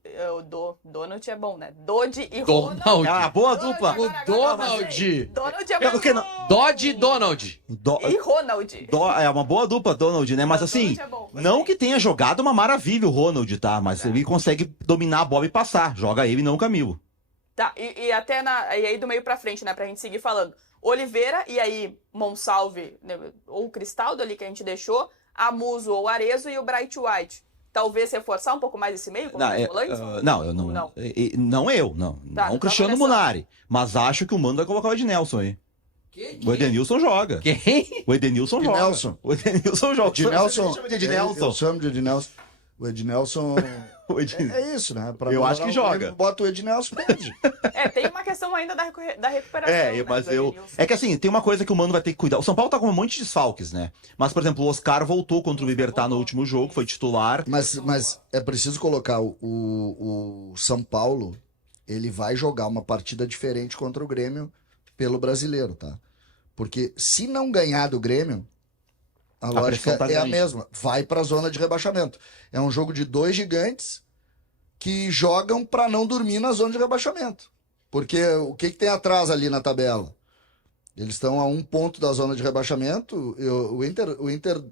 Donald é bom, né? Dodge e Ronald. Donald. É uma boa dupla. O Donald. Donald é bom. Porque não... Dodge e Donald. E Ronald. É uma boa dupla, Donald, né? Mas assim, é bom, não que tenha jogado uma maravilha o Ronald, tá? Mas ele consegue dominar a bola e passar. Joga ele, não o Camilo. Tá, e até e aí do meio pra frente, né? Pra gente seguir falando. Oliveira e aí Monsalve, né, ou o Cristaldo ali que a gente deixou, Amuso ou Arezzo e o Bright White. Talvez reforçar um pouco mais esse meio? Como volantes? Não, eu não. Não. Tá, não o Cristiano Munari. Mas acho que o Mano vai colocar o Ednelson aí. O Edenilson joga. Quem? O Edenilson joga. O Edenilson joga. Ednelson. Chama de Ednelson. Eu chamo de Ednelson. O Ednelson... É isso, né? Eu acho que joga. Bota o Ednelson, perde. Tem uma questão ainda da recuperação. Mas né, É que assim, tem uma coisa que o Mano vai ter que cuidar. O São Paulo tá com um monte de desfalques, né? Mas, por exemplo, o Oscar voltou contra o Libertad no último jogo, foi titular. Mas é preciso colocar o São Paulo, ele vai jogar uma partida diferente contra o Grêmio pelo Brasileiro, tá? Porque se não ganhar do Grêmio, a lógica é a mesma. Vai para a zona de rebaixamento. É um jogo de 2 gigantes que jogam para não dormir na zona de rebaixamento. Porque o que tem atrás ali na tabela? Eles estão a 1 ponto da zona de rebaixamento. O Inter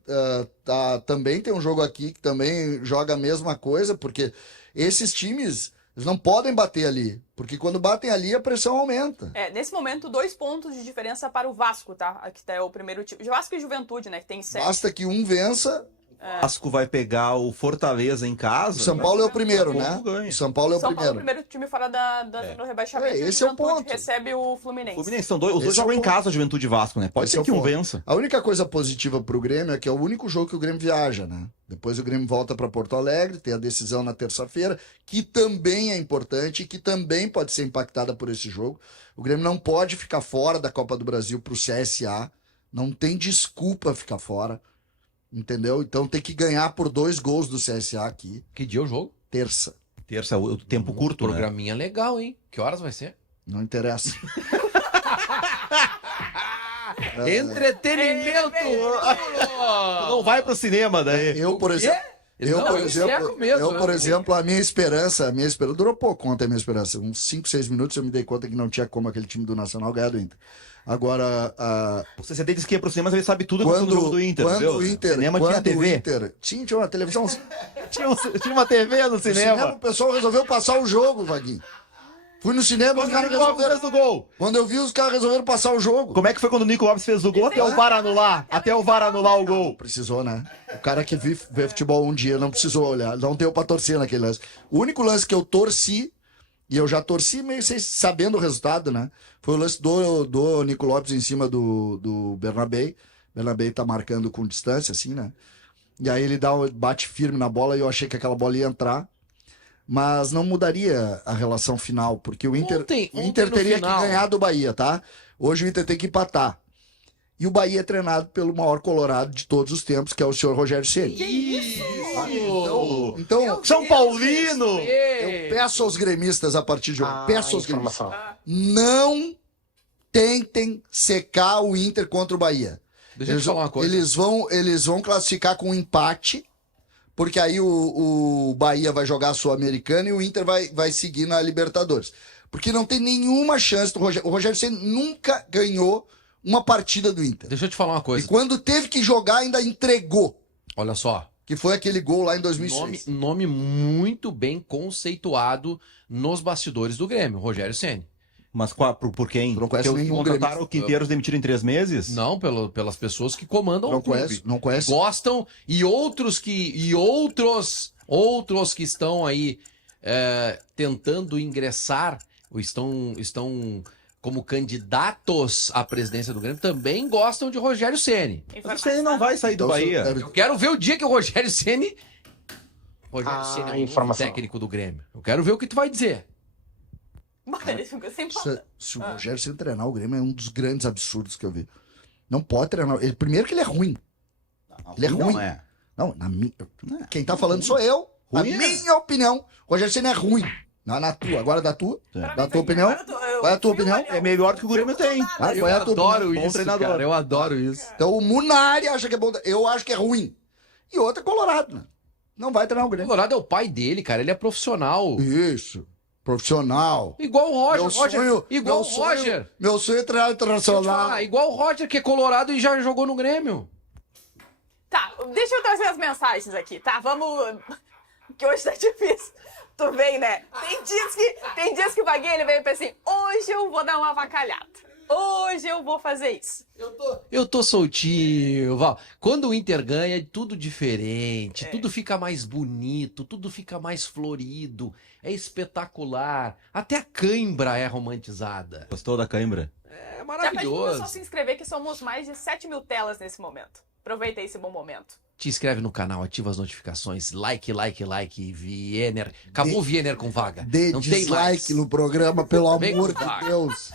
também tem um jogo aqui que também joga a mesma coisa, porque esses times... Eles não podem bater ali, porque quando batem ali a pressão aumenta. Nesse momento, 2 pontos de diferença para o Vasco, tá? Aqui tá o primeiro time. Vasco e Juventude, né? Que tem 7. Basta que um vença. O Vasco vai pegar o Fortaleza em casa. O São Paulo é o primeiro, né? Ganha. O São Paulo é o São primeiro. Paulo é o primeiro time fora do rebaixamento. Esse é o ponto. Recebe o Fluminense. Os dois jogam em casa, Juventude e Vasco, né? Pode ser que um vença. A única coisa positiva pro Grêmio é que é o único jogo que o Grêmio viaja, né? Depois o Grêmio volta para Porto Alegre, tem a decisão na terça-feira, que também é importante e que também pode ser impactada por esse jogo. O Grêmio não pode ficar fora da Copa do Brasil pro CSA. Não tem desculpa ficar fora. Entendeu? Então tem que ganhar por 2 gols do CSA aqui. Que dia é o jogo? Terça. Terça é o tempo curto, né? Programinha legal, hein? Que horas vai ser? Não interessa. Entretenimento! Não vai pro cinema daí. Eu, por exemplo, a minha esperança durou pouco ontem a minha esperança. Uns 5, 6 minutos eu me dei conta que não tinha como aquele time do Nacional ganhar do Inter. Agora, o CCD diz que ia pro cinema, mas ele sabe tudo quando, do jogo do Inter. Quando o Inter, cinema quando tinha TV. Inter, tinha uma televisão. tinha uma TV no cinema. O pessoal resolveu passar o jogo, Vaguinho. Fui no cinema, os caras resolveram. Fez o gol. Quando eu vi, os caras resolveram passar o jogo. Como é que foi quando o Nico Lopes fez o gol até o VAR anular? Até o VAR anular o gol. Precisou, né? O cara que vê futebol um dia não precisou olhar. Não deu pra torcer naquele lance. O único lance que eu torci, e eu já torci meio sabendo o resultado, né? Foi o lance do Nico Lopes em cima do Bernabé. Bernabéu tá marcando com distância, assim, né? E aí ele bate firme na bola e eu achei que aquela bola ia entrar. Mas não mudaria a relação final, porque o Inter, o Inter teria que ganhar do Bahia, tá? Hoje o Inter tem que empatar. E o Bahia é treinado pelo maior colorado de todos os tempos, que é o senhor Rogério Ceni. Então, São Paulino! eu peço aos gremistas a partir de hoje, peço aos gremistas, não tentem secar o Inter contra o Bahia. Deixa eu te falar uma coisa. Eles vão classificar com um empate, porque aí o Bahia vai jogar a Sul-Americana e o Inter vai seguir na Libertadores. Porque não tem nenhuma chance do Rogério. O Rogério Ceni nunca ganhou uma partida do Inter. Deixa eu te falar uma coisa. E quando teve que jogar, ainda entregou. Olha só. Que foi aquele gol lá em 2006. Nome muito bem conceituado nos bastidores do Grêmio, Rogério Ceni. Mas por quem? Tu não conhece Porque nenhum contrataram gremista. o Quinteiros demitiram em 3 meses? Não, pelas pessoas que comandam o clube. Não conhece? Gostam e outros que estão aí tentando ingressar ou estão como candidatos à presidência do Grêmio também gostam de Rogério Ceni. Mas o Ceni não vai sair do Bahia. Eu quero ver o dia que o Rogério Ceni é o novo técnico do Grêmio. Eu quero ver o que tu vai dizer. Ele fica sem falar. Se o Rogério Ceni treinar o Grêmio é um dos grandes absurdos que eu vi. Não pode treinar. Primeiro que ele é ruim. Ele é ruim. Não é. Não, quem tá falando sou eu. Na minha opinião, o Rogério Ceni é ruim. Não na tua. Agora da tua. Da tua opinião. Qual é a tua opinião? É melhor do que o Grêmio tem. Qual é a tua Adoro opinião? isso, cara. Eu adoro isso. Então o Munari acha que é bom. Eu acho que é ruim. E outro é Colorado, né? Não vai treinar o O Grêmio. Colorado é o pai dele, cara. Ele é profissional. Isso. Profissional. Igual o Roger. Igual o Roger. Meu sonho é treinar internacional. Igual o Roger, que é colorado e já jogou no Grêmio. Tá, deixa eu trazer as mensagens aqui, tá? Vamos... Que hoje tá difícil. Tu vem, né? Tem dias que o Vaguinho, ele veio e pensa assim, hoje eu vou dar uma avacalhada. Hoje eu vou fazer isso. Eu tô soltinho, Val. Quando o Inter ganha, é tudo diferente, tudo fica mais bonito, tudo fica mais florido, é espetacular. Até a cãibra é romantizada. Gostou da cãibra? É Já pede pro maravilhoso. pessoal se inscrever que somos mais de 7 mil telas nesse momento. Aproveita esse bom momento. Te inscreve no canal, ativa as notificações, like, Viener. Acabou o Viener com vaga. Dê Não tem mais. dislike no programa, pelo Vem amor com de vaga. Deus.